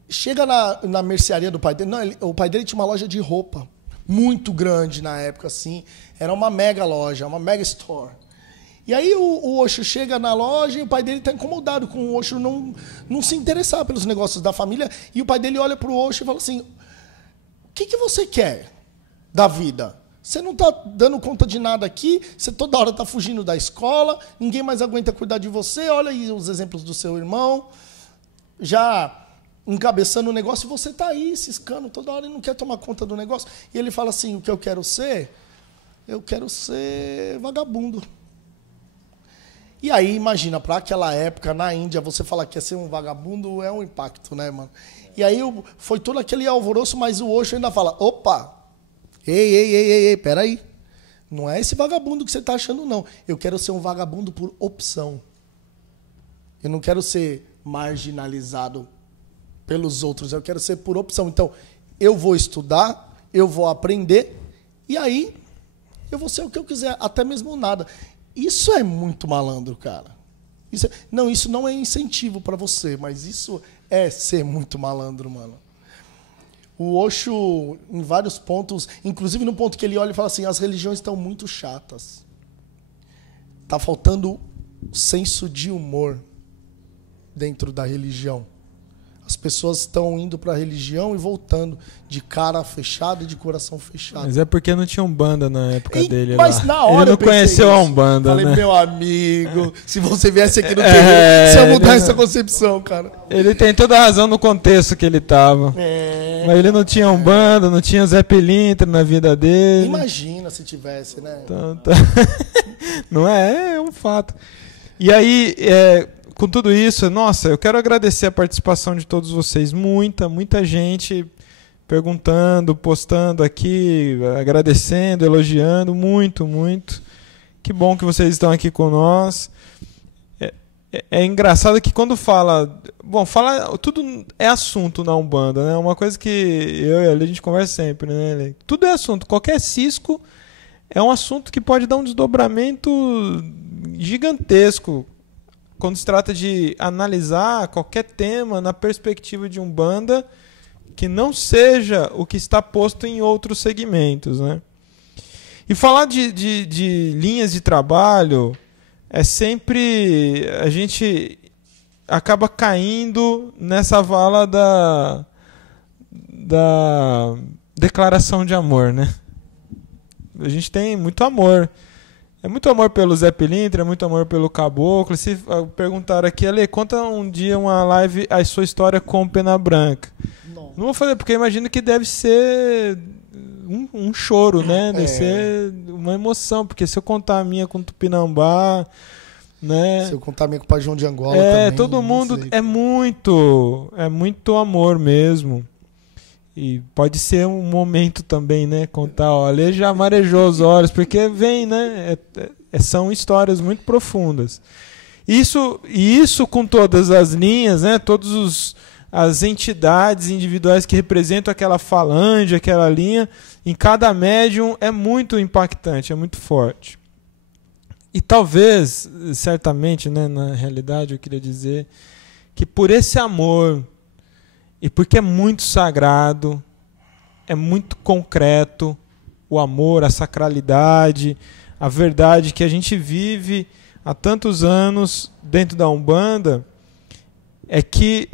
chega na mercearia do pai dele. Não, o pai dele tinha uma loja de roupa muito grande na época, assim. Era uma mega loja, uma mega store. E aí o Osho chega na loja e o pai dele está incomodado com o Osho não se interessar pelos negócios da família. E o pai dele olha para o Osho e fala assim: o que você quer da vida? Você não está dando conta de nada aqui, você toda hora está fugindo da escola, ninguém mais aguenta cuidar de você, olha aí os exemplos do seu irmão, já encabeçando o negócio, e você está aí ciscando toda hora e não quer tomar conta do negócio. E ele fala assim, o que eu quero ser vagabundo. E aí, imagina, para aquela época, na Índia, você falar que ia ser um vagabundo é um impacto, né, mano? E aí foi todo aquele alvoroço, mas o Osho ainda fala, opa, ei, peraí. Não é esse vagabundo que você está achando, não. Eu quero ser um vagabundo por opção. Eu não quero ser marginalizado pelos outros, eu quero ser por opção. Então, eu vou estudar, eu vou aprender, e aí eu vou ser o que eu quiser, até mesmo nada. Isso é muito malandro, cara. Isso não é incentivo para você, mas isso é ser muito malandro, mano. O Osho, em vários pontos, inclusive no ponto que ele olha e fala assim, as religiões estão muito chatas. Está faltando senso de humor dentro da religião. As pessoas estão indo para a religião e voltando de cara fechada e de coração fechado. Mas é porque não tinha Umbanda na época dele. Mas lá. Na hora ele não conheceu a Umbanda, Falei, né? meu amigo, se você viesse aqui no terreno, você ia mudar essa concepção, cara. Ele tem toda a razão no contexto que ele estava. Mas ele não tinha Umbanda, não tinha Zé Pilintra na vida dele. Imagina se tivesse, né? Então, tá. Não é um fato. E aí, com tudo isso, nossa, eu quero agradecer a participação de todos vocês. Muita gente perguntando, postando aqui, agradecendo, elogiando. Muito. Que bom que vocês estão aqui com nós. É engraçado que quando fala... Bom, tudo é assunto na Umbanda, né? Uma coisa que eu e a gente conversa sempre, né? Tudo é assunto. Qualquer cisco é um assunto que pode dar um desdobramento gigantesco quando se trata de analisar qualquer tema na perspectiva de Umbanda que não seja o que está posto em outros segmentos, né? E falar de linhas de trabalho é sempre... A gente acaba caindo nessa vala da declaração de amor, né? A gente tem muito amor. É muito amor pelo Zé Pilintra, é muito amor pelo Caboclo. Se perguntar aqui, Ale, conta um dia uma live a sua história com o Pena Branca. Não vou fazer, porque eu imagino que deve ser um choro, né? Deve ser uma emoção, porque se eu contar a minha com o Tupinambá, né? Se eu contar a minha com o Pai João de Angola também. Todo mundo é muito amor mesmo. E pode ser um momento também, né? Contar, olha, ele já marejou os olhos, porque vem, né? São histórias muito profundas. Isso com todas as linhas, né? Todas as entidades individuais que representam aquela falange, aquela linha, em cada médium é muito impactante, é muito forte. E talvez, certamente, né, na realidade, eu queria dizer que por esse amor... E porque é muito sagrado, é muito concreto o amor, a sacralidade, a verdade que a gente vive há tantos anos dentro da Umbanda, é que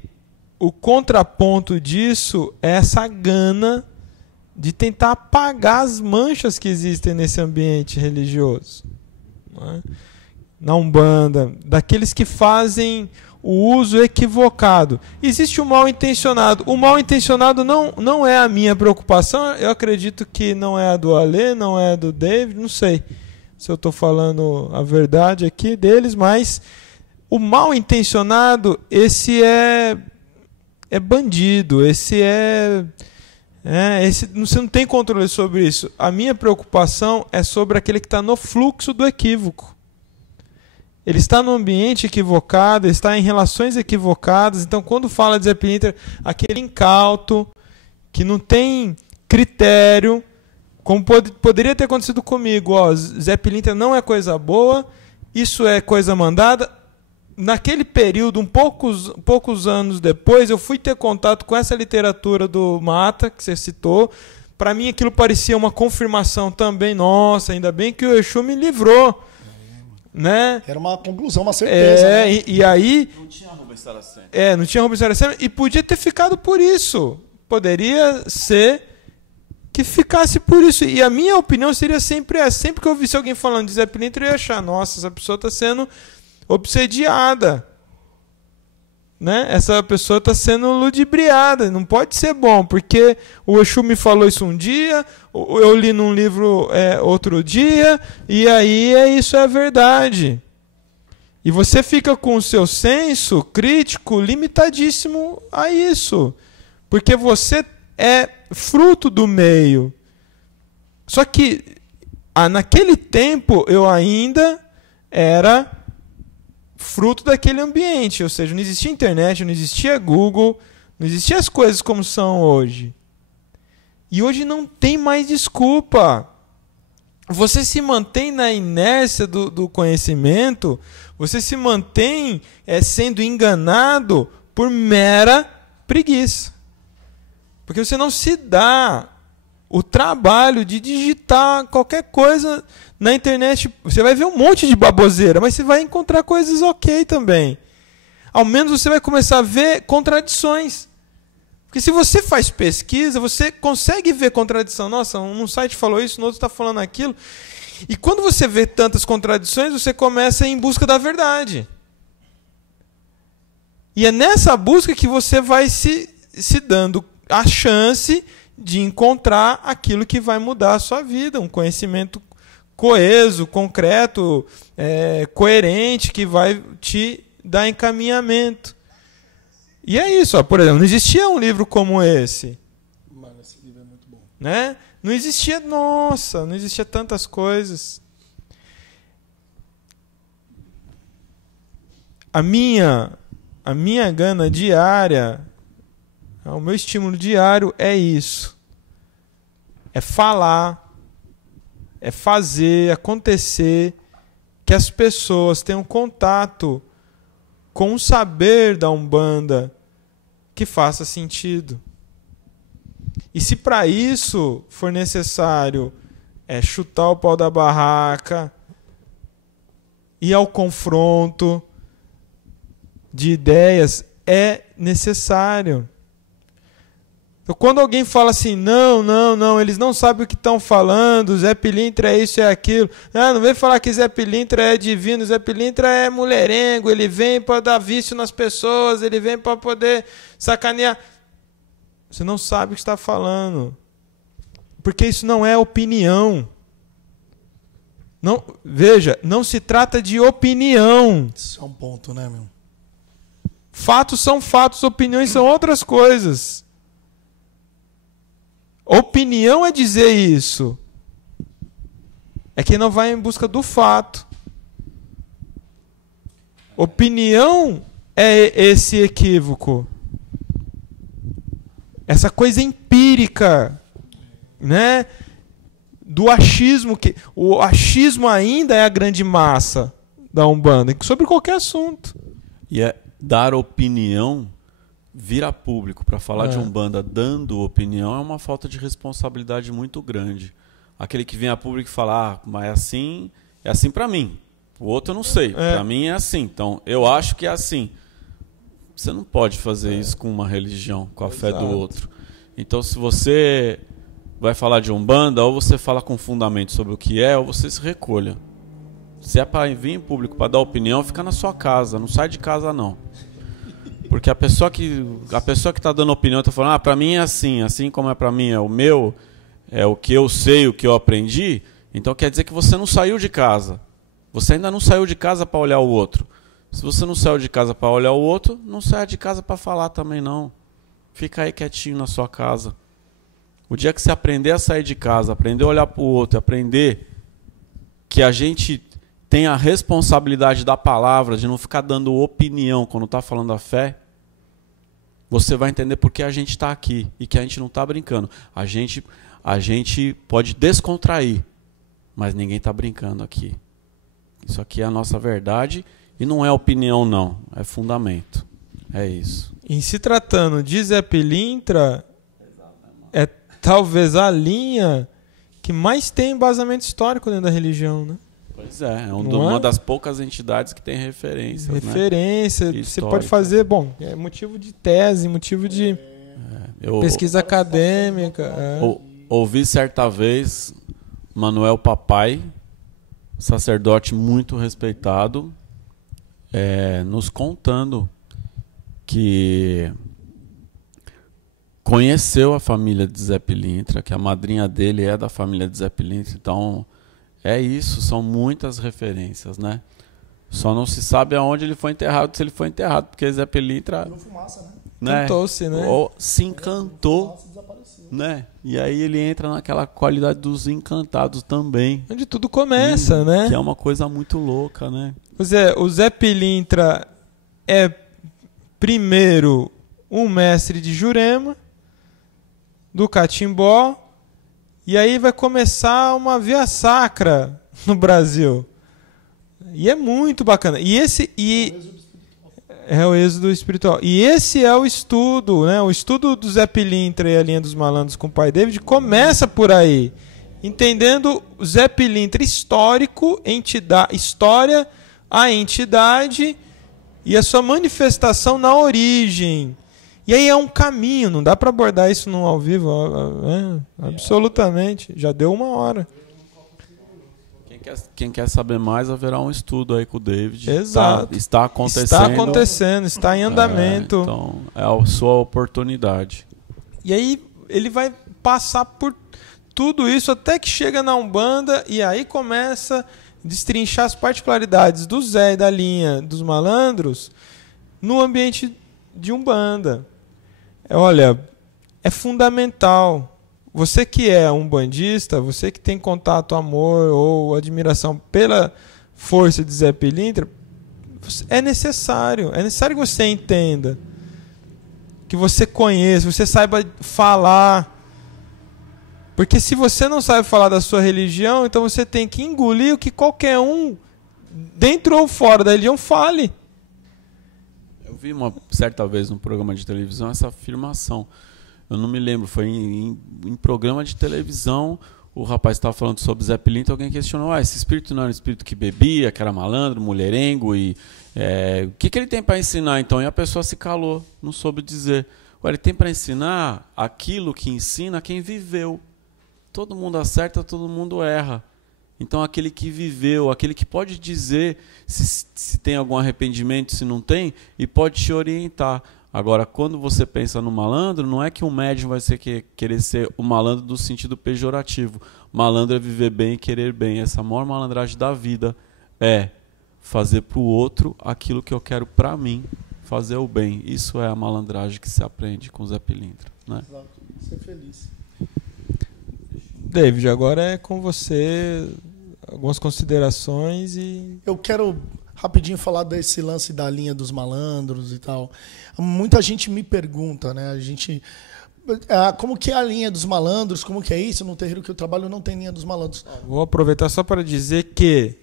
o contraponto disso é essa gana de tentar apagar as manchas que existem nesse ambiente religioso. Não é? Na Umbanda, daqueles que fazem o uso equivocado. Existe o mal intencionado. O mal intencionado não é a minha preocupação. Eu acredito que não é a do Alê, não é a do David, não sei se eu estou falando a verdade aqui deles, mas o mal intencionado, esse é bandido, esse você não tem controle sobre isso. A minha preocupação é sobre aquele que está no fluxo do equívoco. Ele está no ambiente equivocado, ele está em relações equivocadas. Então, quando fala de Zé Pilintra, aquele incauto, que não tem critério, como poderia ter acontecido comigo. Zé Pilintra não é coisa boa, isso é coisa mandada. Naquele período, poucos anos depois, eu fui ter contato com essa literatura do Mata, que você citou. Para mim, aquilo parecia uma confirmação também. Nossa, ainda bem que o Exu me livrou. Né? Era uma conclusão, uma certeza. Né? E aí... Não tinha Rubens Saraceno. Não tinha Rubens Saraceno. E podia ter ficado por isso. Poderia ser que ficasse por isso. E a minha opinião seria sempre essa. Sempre que eu visse alguém falando de Zé Pilintra, eu ia achar, nossa, essa pessoa está sendo obsediada. Né? Essa pessoa está sendo ludibriada. Não pode ser bom, porque o Exu me falou isso um dia, eu li num livro outro dia, e aí isso é verdade. E você fica com o seu senso crítico limitadíssimo a isso. Porque você é fruto do meio. Só que naquele tempo eu ainda era fruto daquele ambiente. Ou seja, não existia internet, não existia Google, não existiam as coisas como são hoje. E hoje não tem mais desculpa. Você se mantém na inércia do conhecimento, você se mantém sendo enganado por mera preguiça. Porque você não se dá o trabalho de digitar qualquer coisa na internet. Você vai ver um monte de baboseira, mas você vai encontrar coisas ok também. Ao menos você vai começar a ver contradições. Porque se você faz pesquisa, você consegue ver contradição. Nossa, um site falou isso, no outro está falando aquilo. E quando você vê tantas contradições, você começa a ir em busca da verdade. E é nessa busca que você vai se dando a chance de encontrar aquilo que vai mudar a sua vida. Um conhecimento coeso, concreto, coerente, que vai te dar encaminhamento. E é isso, ó, por exemplo, não existia um livro como esse. Mano, esse livro é muito bom. Né? Não existia, nossa, não existia tantas coisas. A minha gana diária, o meu estímulo diário é isso. É falar, é fazer acontecer, que as pessoas tenham contato com um saber da Umbanda que faça sentido. E se para isso for necessário chutar o pau da barraca, ir ao confronto de ideias, é necessário. Então, quando alguém fala assim, não, eles não sabem o que estão falando, Zé Pilintra é isso e é aquilo. Não vem falar que Zé Pilintra é divino, Zé Pilintra é mulherengo, ele vem para dar vício nas pessoas, ele vem para poder sacanear. Você não sabe o que está falando. Porque isso não é opinião. Não, veja, não se trata de opinião. Isso é um ponto, né, meu? Fatos são fatos, opiniões são outras coisas. Opinião é dizer isso. É quem não vai em busca do fato. Opinião é esse equívoco. Essa coisa empírica, né? Do achismo. O achismo ainda é a grande massa da Umbanda, sobre qualquer assunto. E dar opinião, vir a público para falar de Umbanda dando opinião é uma falta de responsabilidade muito grande. Aquele que vem a público e fala, mas é assim para mim. O outro eu não sei, para mim é assim. Então, eu acho que é assim. Você não pode fazer isso com uma religião, com a fé do outro. Então, se você vai falar de Umbanda, ou você fala com fundamento sobre o que é, ou você se recolha. Se é para vir em público para dar opinião, fica na sua casa, não sai de casa não. Porque a pessoa que está dando opinião está falando, para mim é assim como é para mim, é o meu, é o que eu sei, o que eu aprendi, então quer dizer que você não saiu de casa. Você ainda não saiu de casa para olhar o outro. Se você não saiu de casa para olhar o outro, não saia de casa para falar também não. Fica aí quietinho na sua casa. O dia que você aprender a sair de casa, aprender a olhar para o outro, aprender que a gente tem a responsabilidade da palavra, de não ficar dando opinião quando está falando a fé, você vai entender por que a gente está aqui e que a gente não está brincando. A gente pode descontrair, mas ninguém está brincando aqui. Isso aqui é a nossa verdade e não é opinião não, é fundamento. É isso. Em se tratando de Zé Pilintra, é talvez a linha que mais tem embasamento histórico dentro da religião, né? Pois é uma das poucas entidades que tem referência. Referência, né? Você pode fazer, motivo de tese, motivo de pesquisa acadêmica. ouvi certa vez Manuel Papai, sacerdote muito respeitado, nos contando que conheceu a família de Zé Pilintra, que a madrinha dele é da família de Zé Pilintra. Então, é isso, são muitas referências, né? Só não se sabe aonde ele foi enterrado, se ele foi enterrado, porque Zé Pilintra... Virou fumaça, né? Cantou-se, né? Se encantou, Fumaça, desapareceu. né? E aí ele entra naquela qualidade dos encantados também. Onde tudo começa, né? Que é uma coisa muito louca, né? O Zé Pilintra é, primeiro, um mestre de Jurema, do Catimbó, e aí vai começar uma via sacra no Brasil. E é muito bacana. É o êxodo espiritual. E esse é o estudo, né? O estudo do Zé Pilintra e a linha dos malandros com o pai David começa por aí. Entendendo o Zé Pilintra histórico, história, a entidade e a sua manifestação na origem. E aí é um caminho, não dá para abordar isso no ao vivo, absolutamente. Já deu 1 hora. Quem quer saber mais, haverá um estudo aí com o David. Exato. Está acontecendo. Está acontecendo, está em andamento. Então, é a sua oportunidade. E aí ele vai passar por tudo isso até que chega na Umbanda e aí começa a destrinchar as particularidades do Zé e da linha dos malandros no ambiente de Umbanda. Olha, é fundamental. Você que é umbandista, você que tem contato, amor ou admiração pela força de Zé Pilintra, é necessário que você entenda, que você conheça, você saiba falar. Porque se você não sabe falar da sua religião, então você tem que engolir o que qualquer um, dentro ou fora da religião, fale. Eu vi uma certa vez num programa de televisão essa afirmação. Eu não me lembro, foi em programa de televisão, o rapaz estava falando sobre Zé Pilintra, alguém questionou, esse espírito não era um espírito que bebia, que era malandro, mulherengo, e o que ele tem para ensinar então? E a pessoa se calou, não soube dizer. Ele tem para ensinar aquilo que ensina quem viveu. Todo mundo acerta, todo mundo erra. Então aquele que viveu, aquele que pode dizer se tem algum arrependimento, se não tem, e pode te orientar. Agora, quando você pensa no malandro, não é que um médium vai querer ser o malandro do sentido pejorativo. Malandro é viver bem e querer bem. Essa é a maior malandragem da vida é fazer para o outro aquilo que eu quero para mim, fazer o bem. Isso é a malandragem que se aprende com o Zé Pilintra, né? Exato. Ser feliz. David, agora é com você algumas considerações e... Eu quero rapidinho falar desse lance da linha dos malandros e tal. Muita gente me pergunta, né? Como que é a linha dos malandros? Como que é isso? No terreiro que eu trabalho não tem linha dos malandros. Vou aproveitar só para dizer que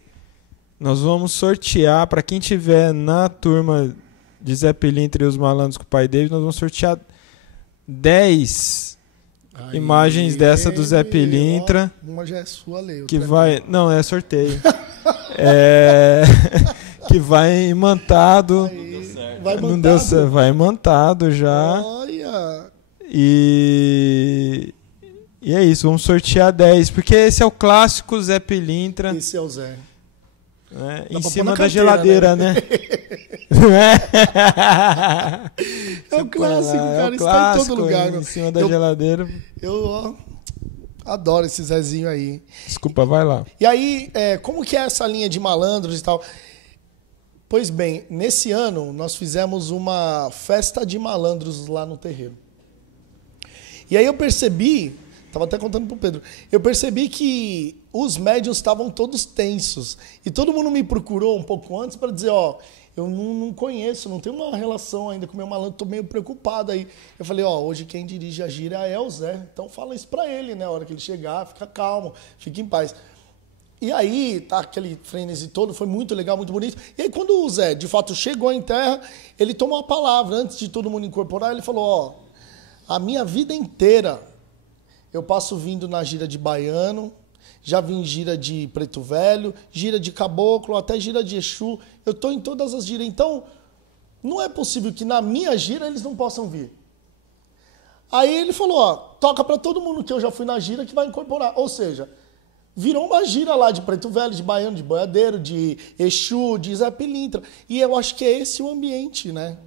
nós vamos sortear, para quem tiver na turma de Zé Pilintra e os malandros com o pai David, nós vamos sortear 10 imagens dessa do Zé Pilintra. Uma já é sua, lei. Que vai... Não, é sorteio. Que vai imantado. Não deu certo. Vai imantado já. Olha. E é isso, vamos sortear 10. Porque esse é o clássico Zé Pilintra. Esse é o Zé. Em cima da geladeira, né? É o clássico, cara. Isso tá em todo lugar. Em cima da geladeira. Eu adoro esse Zezinho aí. Desculpa, vai lá. E aí, como que é essa linha de malandros e tal? Pois bem, nesse ano nós fizemos uma festa de malandros lá no terreiro. E aí eu percebi, estava até contando pro Pedro, eu percebi que os médiuns estavam todos tensos. E todo mundo me procurou um pouco antes para dizer, eu não conheço, não tenho uma relação ainda com o meu malandro, estou meio preocupado aí. Eu falei, hoje quem dirige a gira é o Zé, então fala isso para ele, né? A hora que ele chegar, fica calmo, fica em paz. E aí, tá aquele frenesi todo, foi muito legal, muito bonito. E aí quando o Zé, de fato, chegou em terra, ele tomou a palavra, antes de todo mundo incorporar, ele falou, a minha vida inteira, eu passo vindo na gira de baiano, já vim em gira de preto velho, gira de caboclo, até gira de Exu. Eu estou em todas as giras. Então, não é possível que na minha gira eles não possam vir. Aí ele falou, ó, toca pra todo mundo que eu já fui na gira que vai incorporar. Ou seja, virou uma gira lá de Preto Velho, de Baiano, de Boiadeiro, de Exu, de Zé Pilintra. E eu acho que é esse o ambiente, né?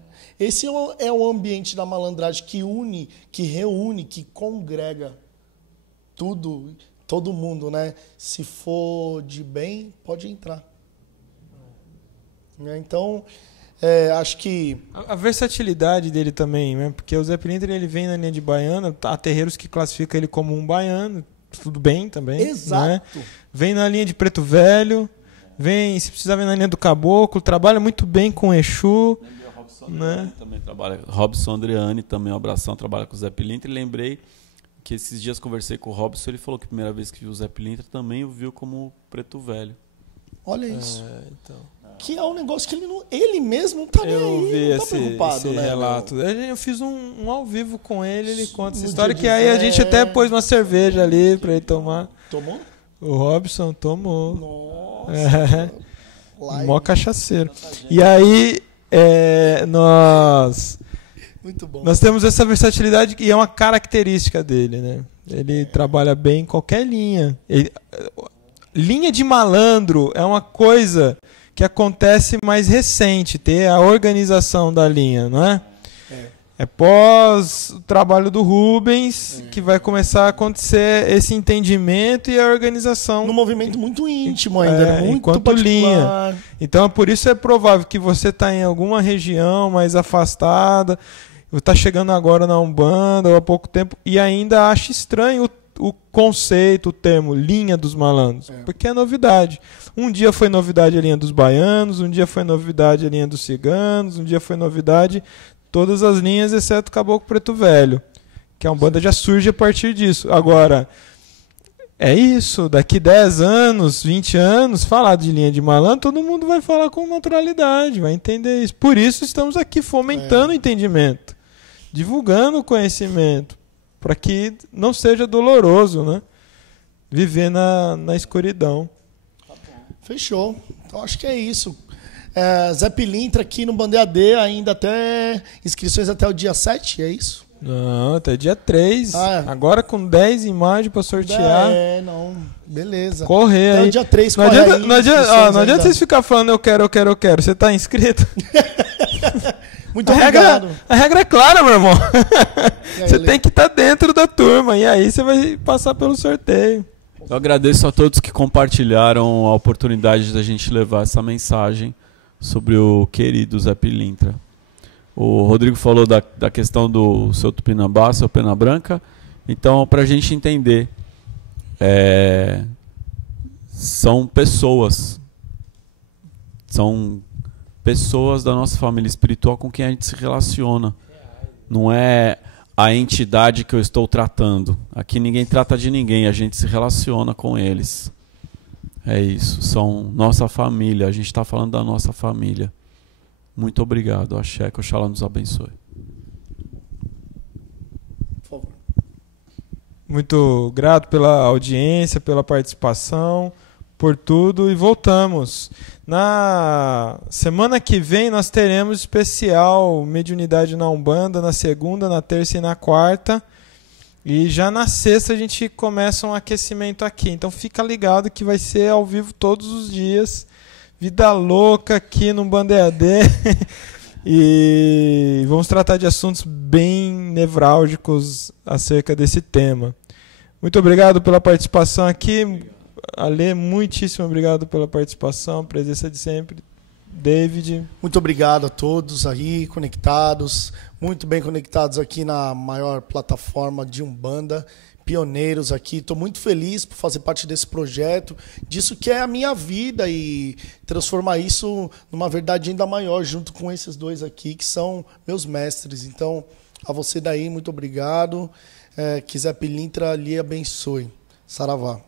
Esse é o ambiente da malandragem que une, que reúne, que congrega tudo, todo mundo, né? Se for de bem, pode entrar. Então, acho que... A versatilidade dele também, né? Porque o Zé Pilintra, ele vem na linha de baiano, há terreiros que classificam ele como um baiano, tudo bem também. Exato. Né? Vem na linha de Preto Velho, vem, se precisar, vem na linha do Caboclo, trabalha muito bem com Exu. Né? Também trabalha. Robson Andreani também, um abração, trabalha com o Zé Pilintra. E lembrei que esses dias conversei com o Robson, ele falou que a primeira vez que viu o Zé Pilintra também o viu como Preto Velho. Olha isso. Então. Que é um negócio que ele mesmo não tá nem Eu aí, vi não tá preocupado, esse né? relato. Eu fiz um ao vivo com ele, ele conta essa No história, dia que de aí a gente festa. até pôs uma cerveja ali pra ele tomar. Tomou? O Robson tomou. Nossa. Live. Mó cachaceiro. E aí, nós Muito bom. temos essa versatilidade e é uma característica dele, né? Ele trabalha bem em qualquer linha. Linha de malandro é uma coisa que acontece mais recente, ter a organização da linha, não é? É pós o trabalho do Rubens que vai começar a acontecer esse entendimento e a organização. Num movimento muito íntimo ainda, muito enquanto particular. linha. Então, por isso é provável que você está em alguma região mais afastada, está chegando agora na Umbanda ou há pouco tempo e ainda acha estranho o conceito, o termo linha dos malandros, porque é novidade. Um dia foi novidade a linha dos baianos, um dia foi novidade a linha dos ciganos, um dia foi novidade todas as linhas, exceto o Caboclo Preto Velho, que a Umbanda já surge a partir disso. Agora, é isso, daqui 10 anos, 20 anos, falar de linha de malandro, todo mundo vai falar com naturalidade, vai entender isso. Por isso estamos aqui fomentando o entendimento, divulgando o conhecimento, para que não seja doloroso, né? Viver na escuridão. Fechou. Então acho que é isso. Zé Pilintra aqui no Bandeira ainda até inscrições até o dia 7, é isso? Não, até dia 3. Agora com 10 imagens para sortear. Não. Beleza. Correr até aí. o dia 3, não adianta, não adianta vocês ficarem falando eu quero. Você tá inscrito? Muito obrigado. A regra é clara, meu irmão. Você tem que estar dentro da turma e aí você vai passar pelo sorteio. Eu agradeço a todos que compartilharam a oportunidade da gente levar essa mensagem sobre o querido Zé Pilintra. O Rodrigo falou da questão do seu Tupinambá, seu Pena Branca. Então, para a gente entender, são pessoas da nossa família espiritual com quem a gente se relaciona. Não é a entidade que eu estou tratando. Aqui ninguém trata de ninguém, a gente se relaciona com eles. É isso, são nossa família, a gente está falando da nossa família. Muito obrigado, Axé, que Oxalá nos abençoe. Por favor. Muito grato pela audiência, pela participação, por tudo e voltamos. Na semana que vem nós teremos especial Mediunidade na Umbanda, na segunda, na terça e na quarta. E já na sexta a gente começa um aquecimento aqui. Então fica ligado que vai ser ao vivo todos os dias. Vida louca aqui no Bandeirad. E vamos tratar de assuntos bem nevrálgicos acerca desse tema. Muito obrigado pela participação aqui. Ale, muitíssimo obrigado pela participação, presença de sempre. David. Muito obrigado a todos aí conectados, muito bem conectados aqui na maior plataforma de Umbanda, pioneiros aqui. Estou muito feliz por fazer parte desse projeto, disso que é a minha vida e transformar isso numa verdade ainda maior junto com esses dois aqui que são meus mestres. Então, a você daí, muito obrigado. Que Zé Pilintra lhe abençoe. Saravá.